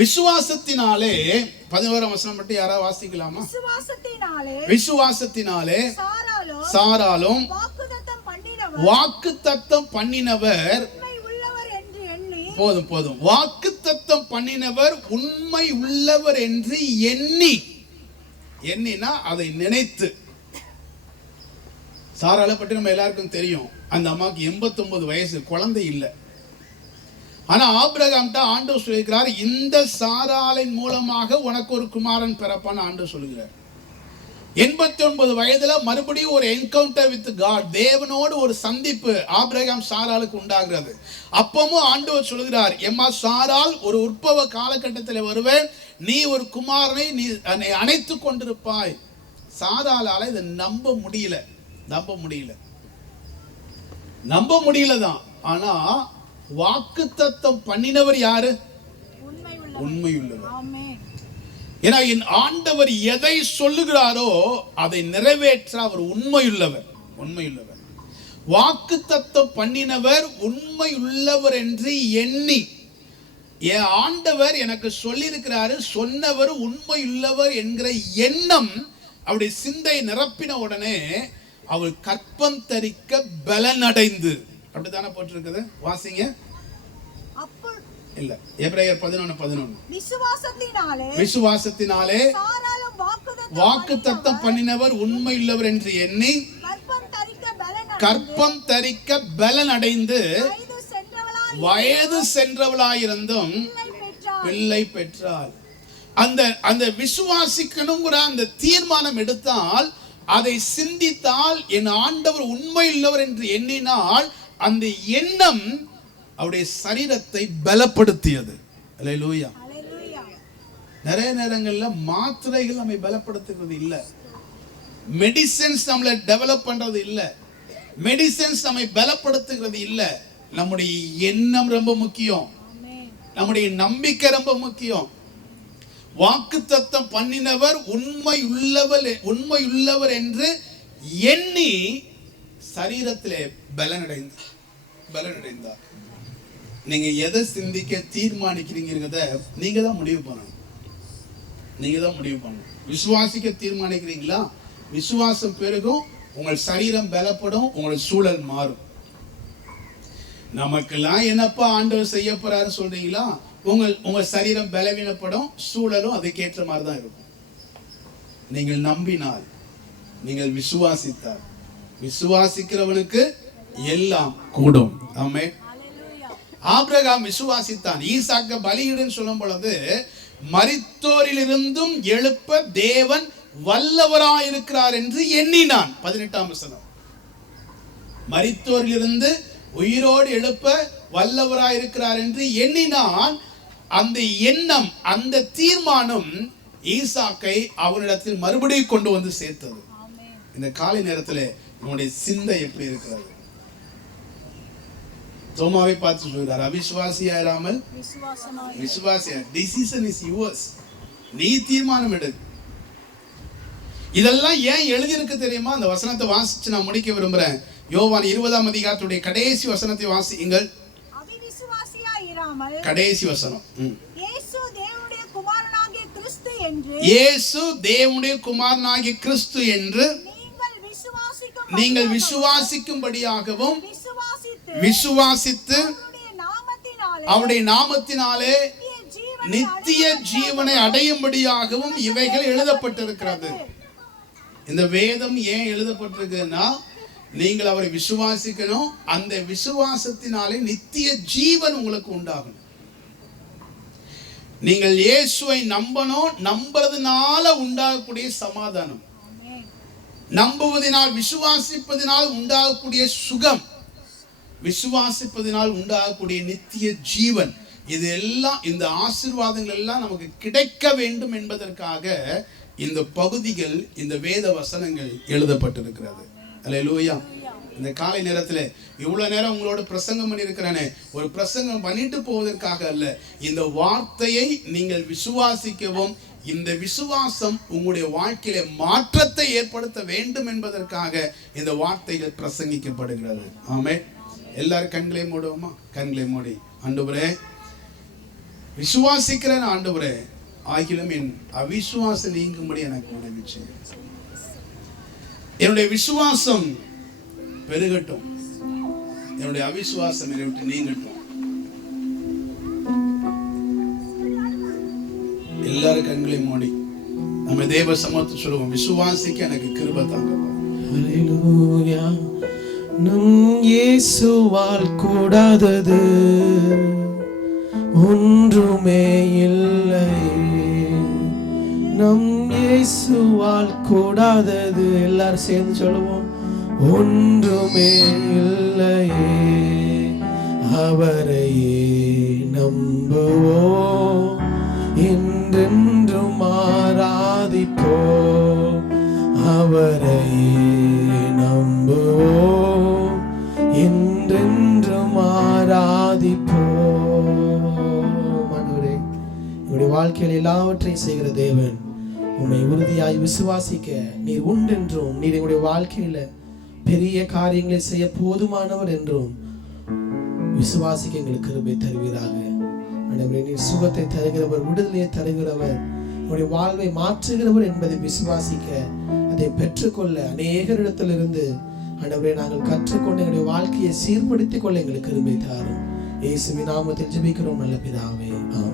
விசுவாசத்தினாலே 11ஆம் வசனம் மட்டும் யாராவது வாசிக்கலாமா? விசுவாசத்தினாலே சாராலும் வாக்குத்தத்தம் பண்ணினவர், போதும், வாக்குத்தத்தம் பண்ணினவர் உண்மை உள்ளவர் என்று எண்ணினா அதை நினைத்து. சாராளை பற்றி நம்ம எல்லாருக்கும் தெரியும். அந்த அம்மாவுக்கு 89 வயசு, குழந்தை இல்லை. ஆனா ஆபிரகாம்ட்ட ஆண்டவர் சொல்லியிருக்கிறார், இந்த சாராளின் மூலமாக உனக்கு ஒரு குமாரன் பிறப்பான்னு ஆண்டவர் சொல்லுகிறார். 89 வயதுல மறுபடியும் ஒரு என்கவுண்டர் வித் காட், தேவனோடு ஒரு சந்திப்பு ஆபிரகாம் சாராளுக்கு உண்டாகிறது. அப்பவும் ஆண்டவர் சொல்கிறார், எம்மா சாரால், ஒரு உற்பவ காலகட்டத்தில் வருவேன், நீ ஒரு குமாரனை நீ அணைத்து கொண்டிருப்பாய். சாராளால இதை நம்ப முடியல தான். ஆனா வாக்குத்தத்தம் பண்ணினவர் யாரு, உண்மையுள்ளவர். ஏன்னா என் ஆண்டவர் எதை சொல்லுகிறாரோ அதை நிறைவேற்ற அவர் உண்மையுள்ளவர். வாக்குத்தத்தம் பண்ணினவர் உண்மையுள்ளவர் என்று எண்ணி, என் ஆண்டவர் எனக்கு சொல்லியிருக்கிறாரு, சொன்னவர் உண்மையுள்ளவர் என்கிற எண்ணம் அவருடைய சிந்தை நிரப்பின உடனே அவர் கற்பம் தரிக்க பலனடைந்து, அப்படித்தானே போட்டிருக்குது, வாசிங்க. இல்ல, எபிரேயர் 11:11 விசுவாசத்தினாலே வாக்குத்தத்தம் பண்ணினவர் உண்மையுள்ளவர் என்று எண்ணி கற்பம் தரிக்க பலன் அடைந்து வயது சென்றவளாயிருந்தும் பிள்ளை பெற்றாள். அந்த விசுவாசிக்கணுங்கிற அந்த தீர்மானம் எடுத்தால், அதை சிந்தித்தால், என் ஆண்டவர் உண்மையுள்ளவர் என்று எண்ணினால், அந்த எண்ணம் அவருடைய சரீரத்தை பலப்படுத்தியது. அல்லேலூயா. நிறைய நேரங்கள்ல மாத்திரைகள் நம்மை பலப்படுத்துகிறது இல்ல, மெடிசன்ஸ் நம்மளை டெவலப் பண்றது இல்ல, மெடிசன்ஸ் நம்மை பலப்படுத்துகிறது இல்ல. நம்முடைய எண்ணம் ரொம்ப முக்கியம், நம்முடைய நம்பிக்கை ரொம்ப முக்கியம். வாக்குத்தத்தம் பண்ணினவர் உண்மையுள்ளவர் என்று எண்ணி சரீரத்திலே பலனடைந்தார். நீங்க எதை சிந்திக்க தீர்மானிக்கிறீங்கிறத நீங்க தான் முடிவு பண்ணணும். விசுவாசிக்க தீர்மானிக்கிறீங்களா, விசுவாசம் பெருகும், உங்கள் சரீரம் பலப்படும், உங்கள் சூழல் மாறும். நமக்கெல்லாம் என்னப்பா ஆண்டவர் செய்ய போறாரு சொல்றீங்களா, உங்க சரீரம் பலவீனப்படும், சூழலும் அதுக்கேற்ற மாதிரி தான் இருக்கும். நீங்கள் நம்பினால், நீங்கள் விசுவாசித்தால், விசுவாசிக்கிறவனுக்கு எல்லாம் கூடும். ஆமென். ஆபிரகாம் விசுவாசித்தான். ஈசாக்க பலியிடுன்னு சொல்லும் பொழுது மரித்தோரிலிருந்தும் எழுப்ப தேவன் வல்லவராயிருக்கிறார் என்று எண்ணினான். 18ஆம் வசனம். மரித்தோரிலிருந்து உயிரோடு எழுப்ப வல்லவராயிருக்கிறார் என்று எண்ணினான். அந்த எண்ணம், அந்த தீர்மானம் ஈசாக்கை அவனிடத்தில் மறுபடியும் கொண்டு வந்து சேர்த்தது. இந்த காலை நேரத்தில் நம்முடைய சிந்தை எப்படி இருக்கிறது? தோமாவை பார்த்து சொல்கிறார், அவிசுவாசியாராமல் விசுவாசியா. Decision is yours. நீ தீர்மானம் எடு. இதெல்லாம் ஏன் எழுதியிருக்கு தெரியுமா? அந்த வசனத்தை வாசிச்சு நான் முடிக்க விரும்புறேன். யோவான் 20ஆம் அதிகாரத்துடைய கடைசி வசனத்தை வாசியுங்கள். கடைசி வசனம். இயேசு தேவனுடைய குமாரனாகிய கிறிஸ்து என்று நீங்கள் விசுவாசிக்கும்படியாகவும் விசுவாசித்து அவருடைய நாமத்தினாலே நித்திய ஜீவனை அடையும்படியாகவும் இவைகள் எழுதப்பட்டிருக்கிறது. இந்த வேதம் ஏன் எழுதப்பட்டிருக்குன்னா, நீங்கள் அவரை விசுவாசிக்கணும். அந்த விசுவாசத்தினாலே நித்திய ஜீவன் உங்களுக்கு உண்டாகணும். நீங்கள் இயேசுவை நம்பணும். நம்புறதுனால உண்டாகக்கூடிய சமாதானம், நம்புவதனால் விசுவாசிப்பதனால் உண்டாகக்கூடிய சுகம், விசுவாசிப்பதனால் உண்டாகக்கூடிய நித்திய ஜீவன், இது எல்லாம், இந்த ஆசீர்வாதங்கள் எல்லாம் நமக்கு கிடைக்க வேண்டும் என்பதற்காக இந்த பகுதிகள், இந்த வேத வசனங்கள் எழுதப்பட்டிருக்கிறது. அல்லேலூயா. இந்த காலை நேரத்தில் இவ்வளவு நேரம் உங்களோட பிரசங்கம் பண்ணியிருக்கிறேனே, ஒரு பிரசங்கம் பண்ணிட்டு போவதற்காக அல்ல. இந்த வார்த்தையை நீங்கள் விசுவாசிக்கவும், இந்த விசுவாசம் உங்களுடைய வாழ்க்கையில மாற்றத்தை ஏற்படுத்த வேண்டும் என்பதற்காக இந்த வார்த்தைகள் பிரசங்கிக்கப்படுகிறது. ஆமென். எல்லாரும் கண்களை மூடுவோமா? கண்களை மூடி, ஆண்டவரே விசுவாசிக்கிறேன் ஆண்டவரே, ஆகிலும் என் அவிசுவாசம் நீங்கும்படி எனக்கு உதவி செய்யுங்க. என்னுடைய விசுவாசம் பெருகட்டும், என்னுடைய அவிசுவாசம் என்னை விட்டு நீங்கட்டும். எல்லாரும் கண்களை மூடி நம்ம தேவ சமூகத்தை சொல்லுவோம், விசுவாசிக்க எனக்கு கிருபை தாங்கப்பா. ஹல்லேலூயா. நம் இயேசுவால் கூடாதது ஒன்றுமே இல்லை. நம் இயேசுவால் கூடாதது, எல்லாரும் சேர்ந்து சொல்லுவோம், ஒன்றுமே இல்லையே. அவரையே நம்புவோம், என்றென்றும் ஆராதிப்போம். அவரையே நம்புவோம், என்றென்றும் ஆராதிப்போம். ஆண்டவரே, உங்களுடைய வாழ்க்கையில் எல்லாவற்றையும் செய்கிற தேவன், உம்மை உறுதியாய் விசுவாசிக்க நீர் உண்டென்றும், நீர் எங்களுடைய வாழ்க்கையில பெரிய காரியங்களை செய்ய போதுமானவர் என்றும் விசுவாசிக்க எங்களுக்கு கிருபை தருவீராக. ஆண்டவரே, நீர் சுகத்தை தருகிறவர், விடுதலையை தருகிறவர், உங்களுடைய வாழ்வை மாற்றுகிறவர் என்பதை விசுவாசிக்க, அதை பெற்றுக்கொள்ள அநேகரிடத்திலிருந்து ஆண்டவரே நாங்கள் கற்றுக்கொண்டு எங்களுடைய வாழ்க்கையை சீர்படுத்திக் கொள்ள எங்களுக்கு கிருபை தாரும். இயேசுவின் நாமத்தில் ஜெபிக்கிறோம் நல்ல பிதாவே, ஆமென்.